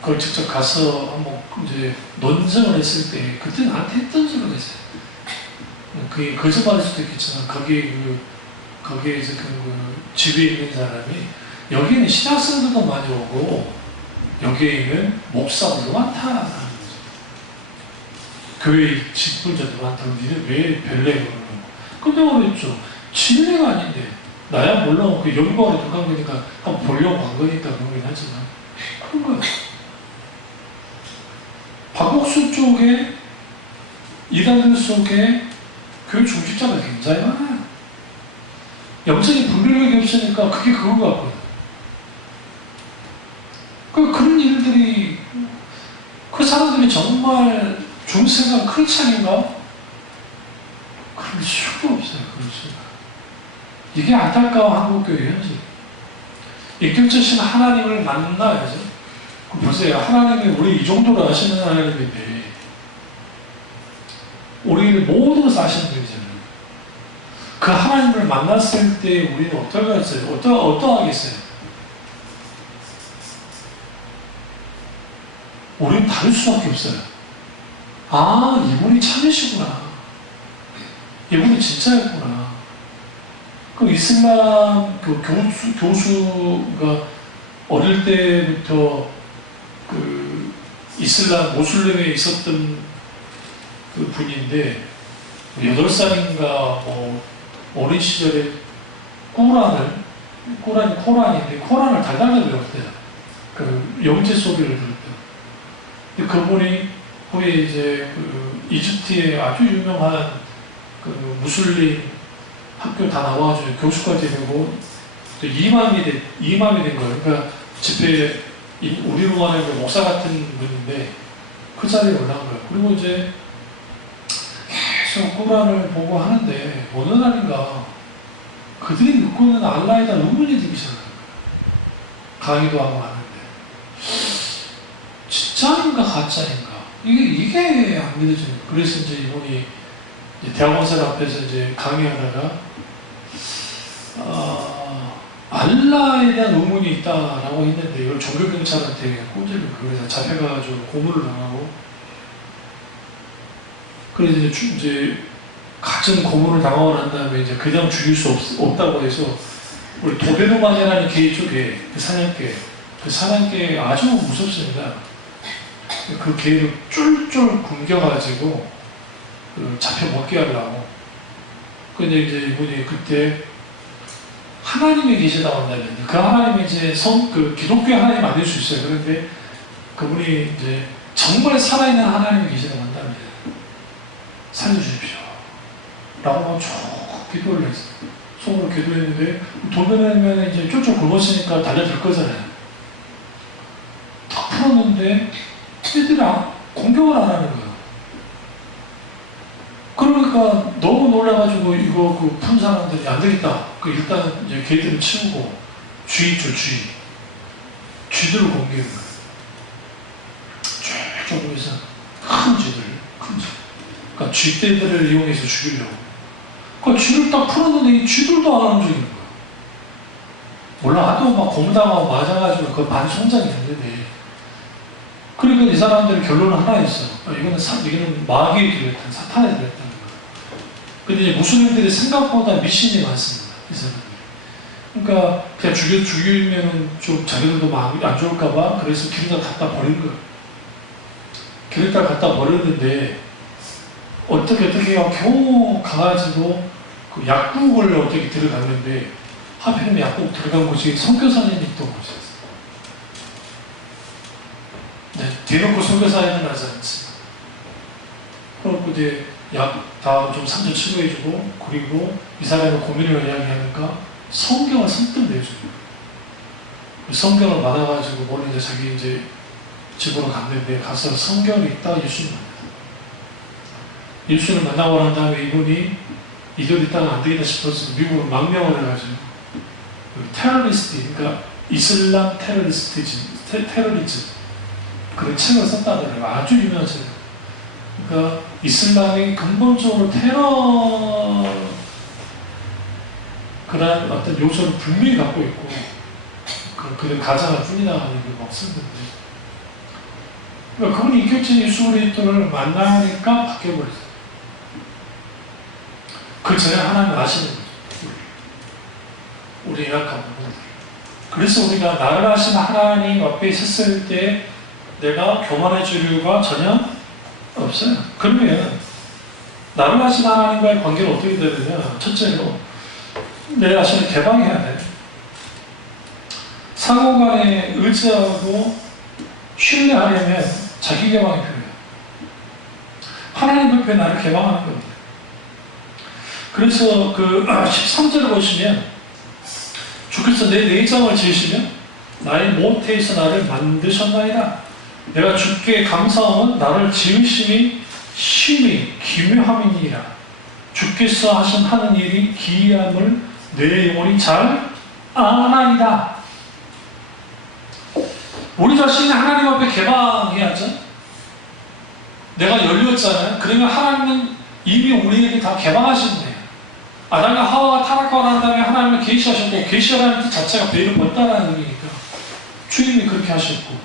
그걸 직접 가서 한번 이제 논증을 했을 때 그때 나한테 했던 소리가 있어요. 그게 거짓말일 수도 있겠지만 거기에 이제 그 지위에 있는 사람이 여기에는 신학생들도 많이 오고 여기에 있는 목사들도 많다라는 거죠. 교회 직분자도 많다고. 니네 왜 별내에 그러는 거? 근데 그랬죠. 진리가 아닌데 나야 물론 그 연구하러 들어간 거니까 한번 보려고 간 거니까 그러긴 하지만 그런 거예요. 박옥수 쪽에 이단들 속에 교육 중직자가 굉장히 많아요. 영적인 분별력이 없으니까 그게 그거 같거든. 그런 일들이 그 사람들이 정말 중생각 크리스찬인가? 그럴 수가 없어요. 그럴 수가. 이게 안타까운 한국교회 현실. 인격자신 하나님을 만나야죠. 보세요. 하나님이 우리 이 정도로 아시는 하나님인데 우리를 모든 것을 아시는 분이잖아요. 그 하나님을 만났을 때 우리는 어떠하겠어요? 어떠하겠어요? 우리는 다를 수밖에 없어요. 아, 이분이 참이시구나. 이분이 진짜였구나. 그 이슬람 교수가 어릴 때부터 그 이슬람 모슬림에 있었던 그 분인데 8살인가 뭐 어린 시절에 코란인데 코란을 달달달 배웠대요. 그 영재 소리를 들었대요. 근데 그분이 후에 이제 그 이집트의 아주 유명한 그 무슬림 학교 다 나와가지고 교수까지 되고 또 이맘이 된 거예요. 그러니까 집회에 우리로 말하는 목사 같은 분인데 그 자리에 올라간 거예요. 그리고 이제 계속 꾸란을 보고 하는데 어느 날인가 그들이 믿고 있는 알라에다 의문이 들기 시작해요. 강의도 하고 하는데 진짜인가 가짜인가 이게 안 믿어지는 거예요. 그래서 이제 이분이 이제 대학원생 앞에서 이제 강의하다가 알라에 대한 의문이 있다라고 했는데 이걸 종교경찰한테 꼰지를 그래서 잡혀가지고 고문을 당하고 그래서 이제 같은 고문을 당하고 난 다음에 이제 그냥 죽일 수 없다고 해서 우리 도베르만이라는 개 쪽에 그 사냥개 아주 무섭습니다. 그 개를 쫄쫄 굶겨가지고 잡혀 먹게 하려고. 근데 이제 이분이 그때 하나님이 계시다고 한다면 그 하나님이 이제 그 기독교의 하나님 아닐 수 있어요. 그런데 그분이 이제 정말 살아있는 하나님이 계시다고 한다면 살려주십시오. 라고 쭉 기도를 했어요. 속으로 기도했는데 돌변하면 이제 쫄쫄 굶었으니까 달려들 거잖아요. 탁 풀었는데 애들이 공격을 안 하는 거예요. 그러니까 너무 놀라가지고 이거 그 푼 사람들이 안 되겠다. 일단 이제 개들을 치우고 쥐들을 공격하는 거예요. 쭉 보면서 큰 쥐들. 그러니까 쥐떼들을 이용해서 죽이려고. 그러니까 쥐를 딱 풀었는데 이 쥐들도 안 움직이는 거예요. 몰라 하도 막 고무당하고 맞아가지고 그 반 성장이 됐는데. 그러니까 이 사람들의 결론은 하나였어. 이거는 마귀에 들렸다, 사탄에 들렸다는 거예요. 근데 이제 무슬림들이 생각보다 미신이 많습니다. 이 사람들. 그러니까 그냥 죽이면은 좀 자기들도 마음이 안 좋을까봐 그래서 길에다 갖다 버린 거예요. 길에다 갖다 버렸는데 어떻게 겨우 가가지고 그 약국을 어떻게 들어갔는데 하필이면 약국 들어간 곳이 선교사님이 있던 곳이었어요. 네, 대놓고 선교사님을 하지 않습니다. 그리고 이제 다음 좀 산전 치료해주고 그리고 이 사람의 고민을 이야기하니까 성경을 선뜻 내줍니다. 성경을 받아가지고 머리 이제 자기 이제 집으로 갔는데 가서 성경이 있다 예수님 만났어요. 예수를 만나고 난 다음에 이분이 이대로 있다가 안 되겠다 싶어서 미국으로 망명을 해가지고 테러리스트, 그러니까 이슬람 테러리즘 그런 책을 썼다더라고요. 아주 유명한 책. 그러니까 이슬람이 근본적으로 테러 그런 어떤 요소를 분명히 갖고 있고 그를 가장을 뿐이다라는 걸 막 쓰는데 그러니까 그분이 인격적인 예수 그리스도를 만나니까 바뀌어버렸어요. 그 전에 하나님 아시는 거죠. 우리 약한 부분들. 그래서 우리가 나를 아시는 하나님 앞에 섰을 때 내가 교만해질 이유가 전혀 없어요. 그러면 나를 아시는 하나님과의 관계는 어떻게 되느냐. 첫째로 내 자신을 개방해야 돼. 상호간에 의지하고 신뢰하려면 자기 개방이 필요해요. 하나님 앞에 나를 개방하는 겁니다. 그래서 그 13절을 보시면 주께서 내 내장을 지으시면 나의 모태에서 나를 만드셨나이다. 내가 주께 감사함은 나를 지으심이 심히 기묘함이니라. 주께서 하는 일이 기이함을 내 영혼이 잘 아나이다. 우리 자신이 하나님 앞에 개방해야죠. 내가 열렸잖아요. 그러면 하나님은 이미 우리에게 다 개방하신 거예요. 아담과 하와가 타락하고 난 다음에 하나님을 계시하셨고, 계시하라는 뜻 자체가 배를 벗다라는 의미니까 주님이 그렇게 하셨고,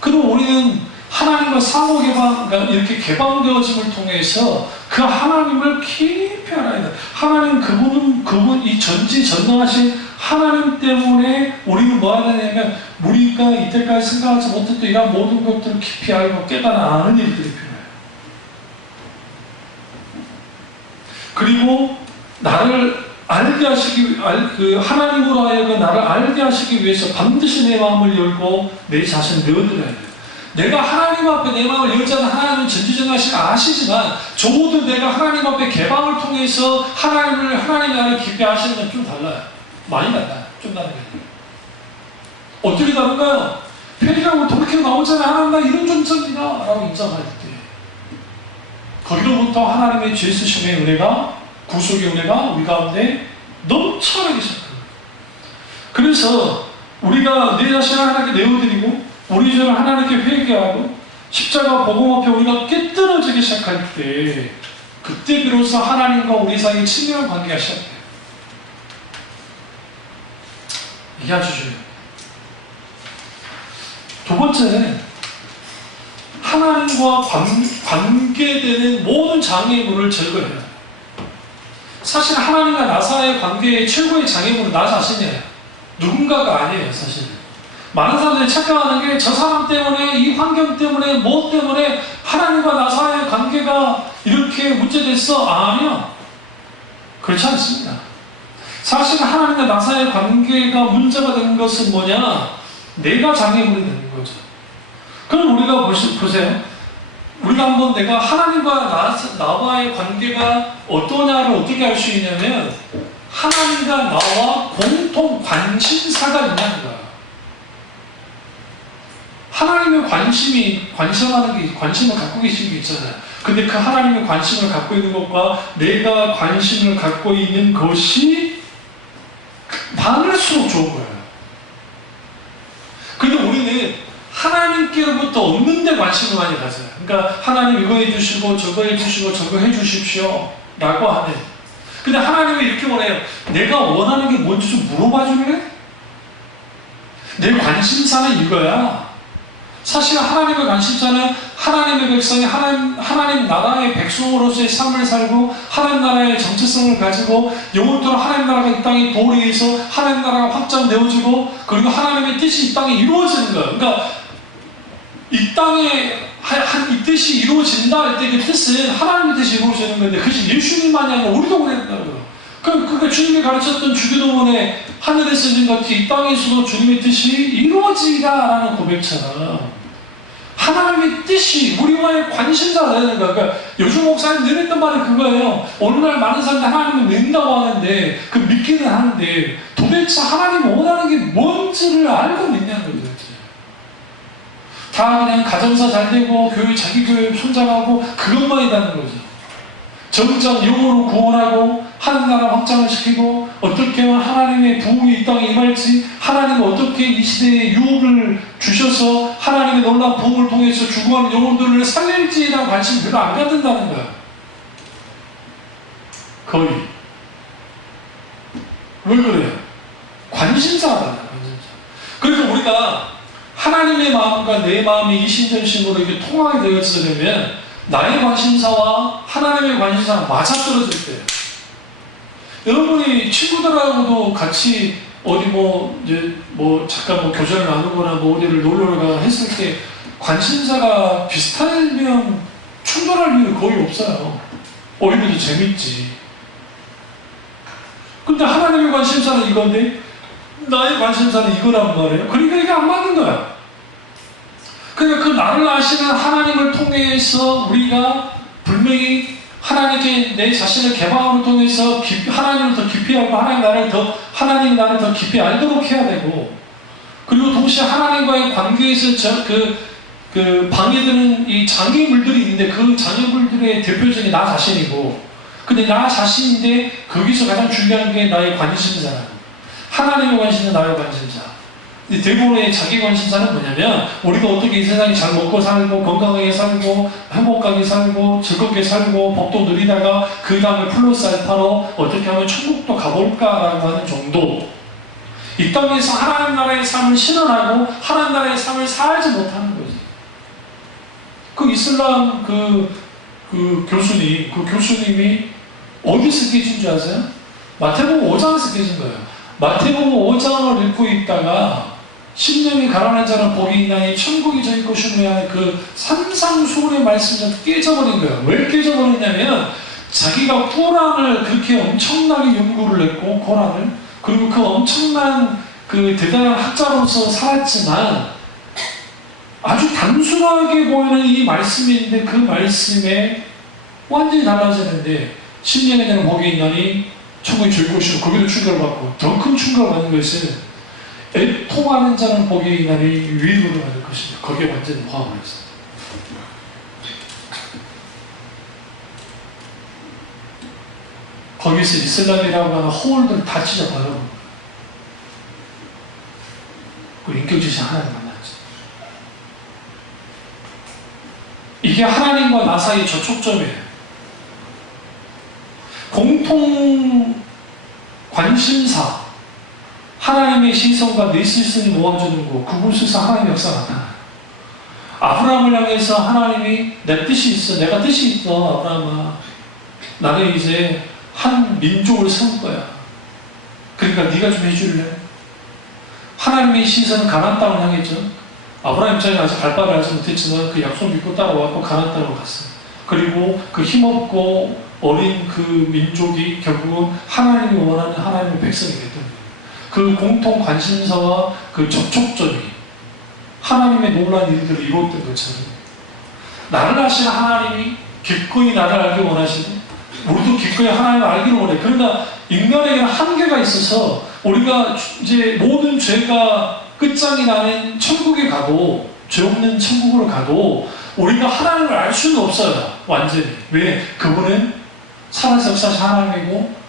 그리고 우리는 하나님과 상호 개방, 그러니까 이렇게 개방되어짐을 통해서 그 하나님을 깊이 알아야 돼. 하나님 그분 이 전지전능하신 하나님 때문에 우리는 뭐 해야 되냐면 우리가 이때까지 생각하지 못했던 이런 모든 것들을 깊이 알고 깨달아 아는 일들이 필요해요. 그리고 나를 알게 하시기, 하나님으로 하여금 나를 알게 하시기 위해서 반드시 내 마음을 열고 내 자신을 내어드려야 돼요. 내가 하나님 앞에 내 마음을 열자는 하나님은 전지전능하신 아시지만 적어도 내가 하나님 앞에 개방을 통해서 하나님의 나를 깊게 하시는 건 좀 달라요. 많이 달라요. 좀 다른 게 아니에요. 어떻게 다른가요? 페리라고 그렇게 나오잖아요. 하나님 나 이런 존재입니다 라고 인정할 때 거기로부터 하나님의 죄 쓰심의 은혜가 구속의 은혜가 우리 가운데 넘쳐나기 시작합니다. 그래서 우리가 내 자신을 하나님께 내어드리고 우리 죄를 하나님께 회개하고 십자가 복음 앞에 우리가 깨뜨려지기 시작할 때 그때 비로소 하나님과 우리 사이의 친밀한 관계가 시작돼요. 이게 아주 중요해요. 두 번째는 하나님과 관계되는 모든 장애물을 제거해야 해요. 사실 하나님과 나 사이의 관계의 최고의 장애물은 나 자신이에요. 누군가가 아니에요, 사실. 많은 사람들이 착각하는 게 저 사람 때문에, 이 환경 때문에, 뭐 때문에 하나님과 나 사이의 관계가 이렇게 문제됐어? 아니요. 그렇지 않습니다. 사실 하나님과 나 사이의 관계가 문제가 되는 것은 뭐냐? 내가 장애물이 되는 거죠. 그럼 우리가 보세요. 우리가 한번 내가 하나님과 나와의 관계가 어떠냐를 어떻게 알 수 있냐면 하나님과 나와 공통 관심사가 있냐는 거야. 하나님의 관심을 갖고 계신 게 있잖아요. 근데 그 하나님의 관심을 갖고 있는 것과 내가 관심을 갖고 있는 것이 많을수록 좋은 거예요. 근데 우리는 하나님께로부터 없는 데 관심을 많이 가져요. 그러니까 하나님 이거 해주시고 저거 해주시고 저거 해주십시오 라고 하는. 근데 하나님이 이렇게 원해요. 내가 원하는 게 뭔지 좀 물어봐 줄래? 내 관심사는 이거야. 사실 하나님의 관심사는 하나님의 백성이 하나님 나라의 백성으로서의 삶을 살고 하나님 나라의 정체성을 가지고 영원토록 하나님 나라가 이 땅에 도래해서 하나님 나라가 확장되어지고 그리고 하나님의 뜻이 이 땅에 이루어지는 거예요. 그러니까 이 땅에 이 뜻이 이루어진다 할 때 그 뜻은 하나님의 뜻이 이루어지는 건데 그것이 예수님만이 아니라 우리도 그랬다는 거예요. 그러니까 주님이 가르쳤던 주기도문에 하늘에 쓰는 같이 이 땅에서도 주님의 뜻이 이루어지라라는 고백처럼 하나님의 뜻이 우리와의 관심사가 되는 거예요. 그러니까 요즘 목사님 늘 했던 말이 그거예요. 오늘날 많은 사람들이 하나님을 믿는다고 하는데 그 믿기는 하는데 도대체 하나님 원하는 게 뭔지를 알고 믿냐는 거죠. 다 그냥 가정사 잘 되고 자기 교회 손장하고 그것만 있다는 거죠. 정정 영으로 구원하고 하나님 나라 확장을 시키고 어떻게 하면 하나님의 부흥이 이 땅에 임할지 하나님은 어떻게 이 시대에 유혹을 주셔서 하나님의 놀라운 부흥을 통해서 죽어가는 영혼들을 살릴지에 대한 관심을 별로 안 갖는다는 거야. 거의. 왜 그래요? 관심사하다는 관심사. 그래서 우리가 하나님의 마음과 내 마음이 이심전심으로 이렇게 통하게 되어지려면 나의 관심사와 하나님의 관심사가 맞아떨어질 때예요. 여러분이 친구들하고도 같이 어디 잠깐 교제를 나누거나 어디를 놀러 가거나 했을 때 관심사가 비슷하면 충돌할 일은 거의 없어요. 오히려 더 재밌지. 근데 하나님의 관심사는 이건데 나의 관심사는 이거란 말이에요. 그러니까 이게 안 맞는 거야. 그러니까 그 나를 아시는 하나님을 통해서 우리가 분명히 하나님께 내 자신을 개방함을 통해서 하나님을 더 깊이 알고 하나님이 나를 더 깊이 알도록 해야 되고 그리고 동시에 하나님과의 관계에서 방해되는 이 장애물들이 있는데 그 장애물들의 대표적인 나 자신이고 근데 나 자신인데 거기서 가장 중요한 게 나의 관심사라고. 하나님의 관심은 나의 관심사. 대부분의 자기 관심사는 뭐냐면 우리가 어떻게 이 세상에 잘 먹고 살고 건강하게 살고 행복하게 살고 즐겁게 살고 복도 누리다가 그 다음에 플러스 알파로 어떻게 하면 천국도 가볼까라고 하는 정도. 이 땅에서 하나님 나라의 삶을 실현하고 하나님 나라의 삶을 살지 못하는 거지. 그 이슬람 교수님이 어디서 깨진 줄 아세요? 마태복음 5장에서 깨진 거예요. 마태복음 5장을 읽고 있다가 심령이 가난한 자는 복이 있나니 천국이 저희 것이며 하는 그 산상수훈의 말씀을 깨져버린 거예요. 왜 깨져버렸냐면 자기가 코란을 그렇게 엄청나게 연구를 했고 코란을 그리고 그 엄청난 그 대단한 학자로서 살았지만 아주 단순하게 보이는 이 말씀인데 그 말씀에 완전히 달라지는데 심령에 대한 복이 있나니 천국이 저희 것이고 거기도 충격을 받고 더 큰 충격을 받는 것은 애통하는 자는 복이 있나니 위로를 받을 것입니다. 거기에 완전히 포함을 했어요. 거기서 이슬람이라고 하는 허울들을 다 찢어버려. 그 인격지시 하나님 만났지. 이게 하나님과 나 사이 저촉점이에요. 공통 관심사, 하나님의 시선과 내 시선이 모아주는 곳, 그곳에서 하나님의 역사가 나타나요. 아브라함을 향해서 하나님이 내 뜻이 있어, 내가 뜻이 있어, 아브라함아. 나는 이제 한 민족을 세울 거야. 그러니까 네가 좀 해줄래? 하나님의 시선은 가나안 땅을 향했죠. 아브라함 입장에 아직 발발을 하지 못했지만 그 약속 믿고 따라왔고 가나안 땅으로 갔어요. 그리고 그 힘없고 어린 그 민족이 결국은 하나님이 원하는 하나님의 백성이 됐던 거예요. 그 공통 관심사와 그 접촉점이 하나님의 놀라운 일들을 이루었던 것처럼 나를 아시는 하나님이 기꺼이 나를 알기 원하시고 우리도 기꺼이 하나님을 알기를 원해. 그러나 인간에게는 한계가 있어서 우리가 이제 모든 죄가 끝장이 나는 천국에 가도 죄 없는 천국으로 가도 우리가 하나님을 알 수는 없어요. 완전히. 왜? 그분은 살아서 역사하신 하나님이고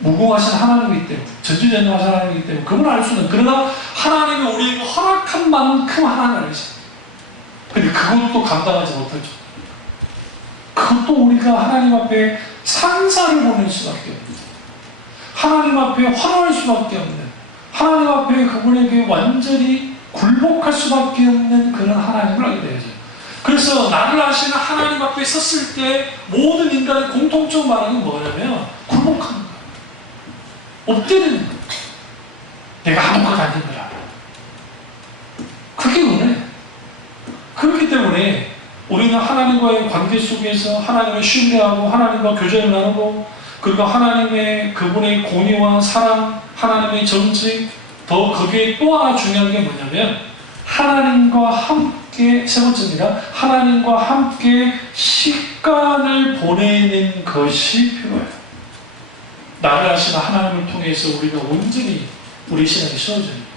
무궁하신 하나님이기 때문에 전지전능하신 하나님이기 때문에 그분을 알 수는. 그러나 하나님이 우리에게 허락한 만큼 하나님을 알죠. 근데 그것도 감당하지 못하죠. 그것도 우리가 하나님 앞에 산사를 보낼 수밖에 없는, 하나님 앞에 환호할 수밖에 없는, 하나님 앞에 그분에게 완전히 굴복할 수밖에 없는 그런 하나님을 알게 되죠. 그래서 나를 아시는 하나님 앞에 섰을 때 모든 인간의 공통적 반응이 뭐냐면 굴복하는 거야. 엎드리는 거야. 내가 아무것도 아닌 거야. 그게 은혜. 그렇기 때문에 우리는 하나님과의 관계 속에서 하나님을 신뢰하고 하나님과 교제를 나누고 그리고 하나님의 그분의 공의와 사랑, 하나님의 정직, 더 거기에 또 하나 중요한 게 뭐냐면 하나님과 함께, 세 번째입니다. 하나님과 함께 시간을 보내는 것이 필요해요. 나를 아시는 하나님을 통해서 우리가 온전히 우리 시간이 세워져요.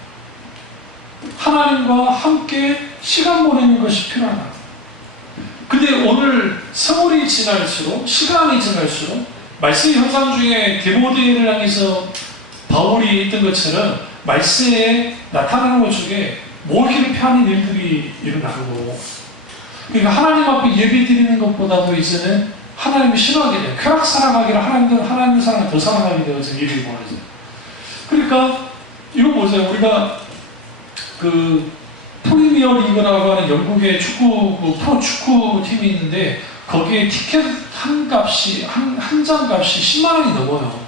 하나님과 함께 시간 보내는 것이 필요하다. 근데 오늘 세월이 지날수록, 시간이 지날수록 말씀의 형상 중에 디모데를 향해서 바울이 했던 것처럼 말씀에 나타나는 것 중에 모기를 펴는 일들이 일어나고, 그러니까 하나님 앞에 예배 드리는 것보다도 이제는 하나님을 싫어하게 돼요. 쾌락 사랑하기를 하나님을 사랑을 더 사랑하게 되어서 일이 벌어져요. 그러니까 이거 보세요. 우리가 그 프리미어 리그라고 하는 영국의 축구, 그 프로 축구 팀이 있는데 거기에 티켓 한 값이, 한 장 값이 10만 원이 넘어요.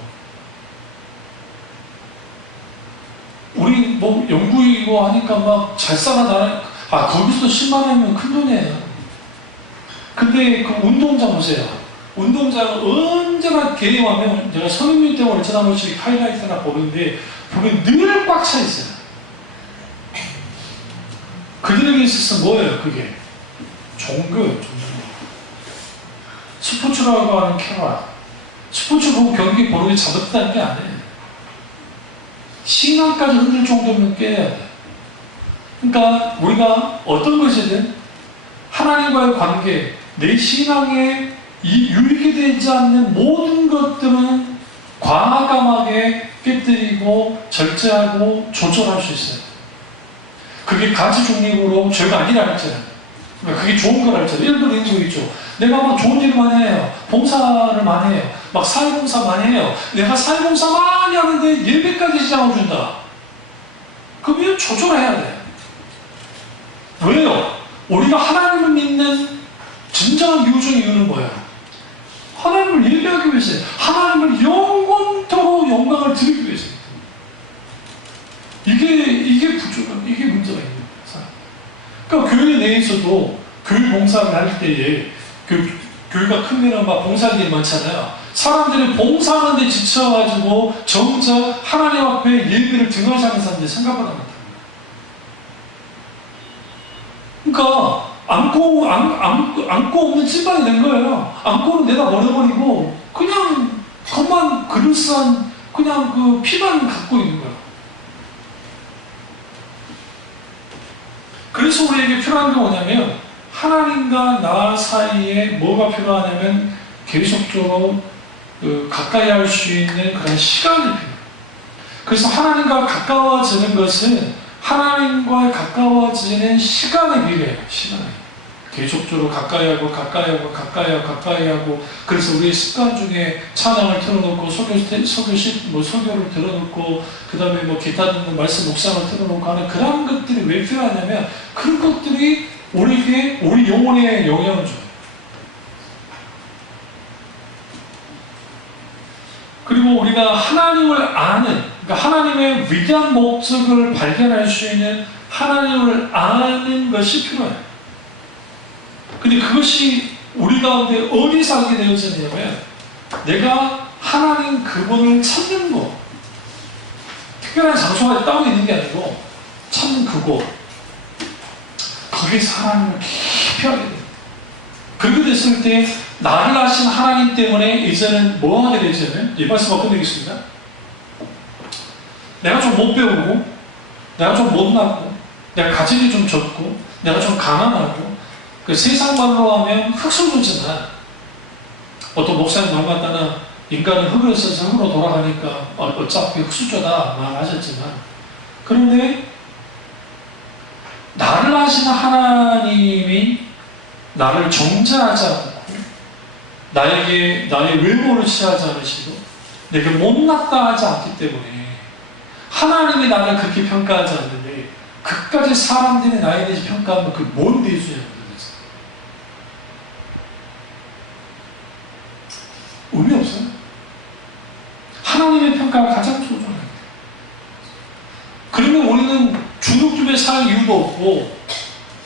우리 뭐 영국이고 하니까 막 잘 살아 나는, 거기서도 10만 원이면 큰 돈이에요. 근데 그 운동장 보세요. 운동장은 언제나 개임하면, 제가 손흥민 때문에 전화 한 번씩 하이라이트나 보는데 보면 늘 꽉 차 있어요. 그들에게 있어서 뭐예요, 그게? 종교. 스포츠라고 하는 쾌락. 스포츠 보고 경기 보는 게 잘못됐다는 게 아니에요. 신앙까지 흔들 정도면 깨야 돼. 그러니까 우리가 어떤 것이든 하나님과의 관계, 내 신앙에 유익이 되지 않는 모든 것들은 과감하게 깨뜨리고 절제하고 조절할 수 있어요. 그게 가치 중립으로 죄가 아니라 했잖아요. 그러니까 그게 좋은 거라 했잖아요. 예를 들어 이런 거 있죠. 내가 막 좋은 일 많이 해요. 봉사를 많이 해요. 막 사회봉사 많이 해요. 내가 사회봉사 많이 하는데 예배까지 지장을 준다. 그러면 조절해야 돼. 왜요? 우리가 하나님을 믿는 진정한 이유적인 이유는 뭐예요? 하나님을 예배하기 위해서예요. 하나님을 영원토록 영광을 드리기 위해서예요. 이게 부족한, 이게 문제가 있는 거예요. 그러니까 교회 내에서도 교회 봉사를 할 때에 교회가 크면 막 봉사들이 많잖아요. 사람들이 봉사하는데 지쳐가지고 정작 하나님 앞에 예배를 등한시하는 사람들이 생각보다 많다. 그러니까 안고 없는 찐빵이 된 거예요. 안고는 내다 버려버리고 그냥 겉만 그럴싸한 그냥 그 피만 갖고 있는 거예요. 그래서 우리에게 필요한 게 뭐냐면 하나님과 나 사이에 뭐가 필요하냐면 계속적으로 가까이 할 수 있는 그런 시간이 필요해요. 그래서 하나님과 가까워지는 것은 하나님과 가까워지는 시간이 필요해요. 시간이. 계속적으로 가까이 하고 그래서 우리의 습관 중에 찬양을 틀어놓고 설교를 들어놓고 그 다음에 뭐 기타 듣는 말씀 묵상을 틀어놓고 하는 그런 것들이 왜 필요하냐면 그런 것들이 우리 영혼에 영향을 줘요. 그리고 우리가 하나님을 아는, 그러니까 하나님의 위대한 목적을 발견할 수 있는 하나님을 아는 것이 필요해요. 근데 그것이 우리 가운데 어디서 하게 되어지냐면 내가 하나님 그분을 찾는 것, 특별한 장소가 따로 있는 게 아니고 찾는 그곳, 거기서 하나님을 깊이 하게 돼요. 그렇게 됐을 때 나를 하신 하나님 때문에 이제는 뭐 하게 되냐면 이 말씀 끝내겠습니다. 내가 좀 못 배우고 내가 좀 못났고 내가 가진이 좀 적고 내가 좀 가난하고 그 세상 말로 하면 흙수저지만 어떤 목사님 말 같다는 인간은 흙을 써서 흙으로 돌아가니까 어차피 흙수저다 말하셨지만 그런데 나를 하시는 하나님이 나를 정죄하지 않고 나의 외모를 취하지 않으시고 내게 못났다 하지 않기 때문에 하나님이 나를 그렇게 평가하지 않는데 그까지 사람들이 나에 대해서 평가하면 그 뭔 대수냐는 의미 없어요. 하나님의 평가가 가장 소중합니다. 그러면 우리는 주눅주에 살 이유도 없고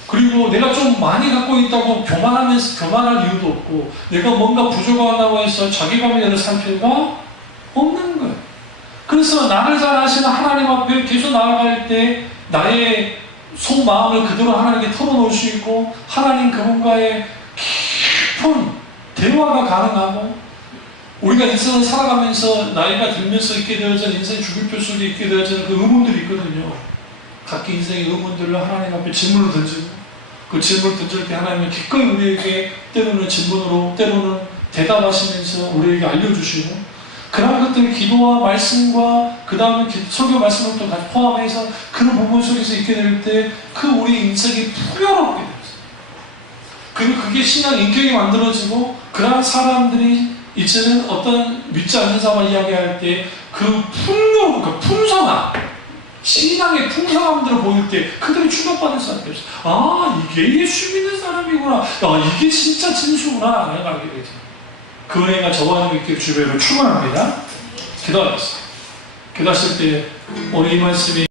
그리고 내가 좀 많이 갖고 있다고 교만할 이유도 없고 내가 뭔가 부족하다고 해서 자기감을 살 필요가 없는 거예요. 그래서 나를 잘 아시는 하나님 앞에 계속 나아갈 때 나의 속마음을 그대로 하나님께 털어놓을 수 있고 하나님 그분과의 깊은 대화가 가능하고 우리가 인생을 살아가면서 나이가 들면서 있게 되어진 인생 주기표 속에 있게 되어지는 그 의문들이 있거든요. 각기 인생의 의문들을 하나님 앞에 질문을 던지고 그 질문을 던질 때 하나님은 기꺼이 우리에게 때로는 질문으로 때로는 대답하시면서 우리에게 알려주시고 그런 것들 기도와 말씀과 그 다음에 설교 말씀을 또 같이 포함해서 그런 부분 속에서 있게 될 때 그 우리 인생이 풍요롭게 되었어요. 그리고 그게 신앙 인격이 만들어지고 그러한 사람들이 이제는 어떤 믿지 않는 사람을 이야기할 때 그 풍요로움, 그 풍성함 신앙의 풍성함들을 보일 때 그들이 충격받는 사람이 없어요. 아 이게 예수 믿는 사람이구나. 이게 진짜 진수구나. 라는 걸 알게 되죠. 그 은혜가 저와 함께 주변으로 충만합니다. 기도하겠습니다. 기도하실 때 오늘 이 말씀이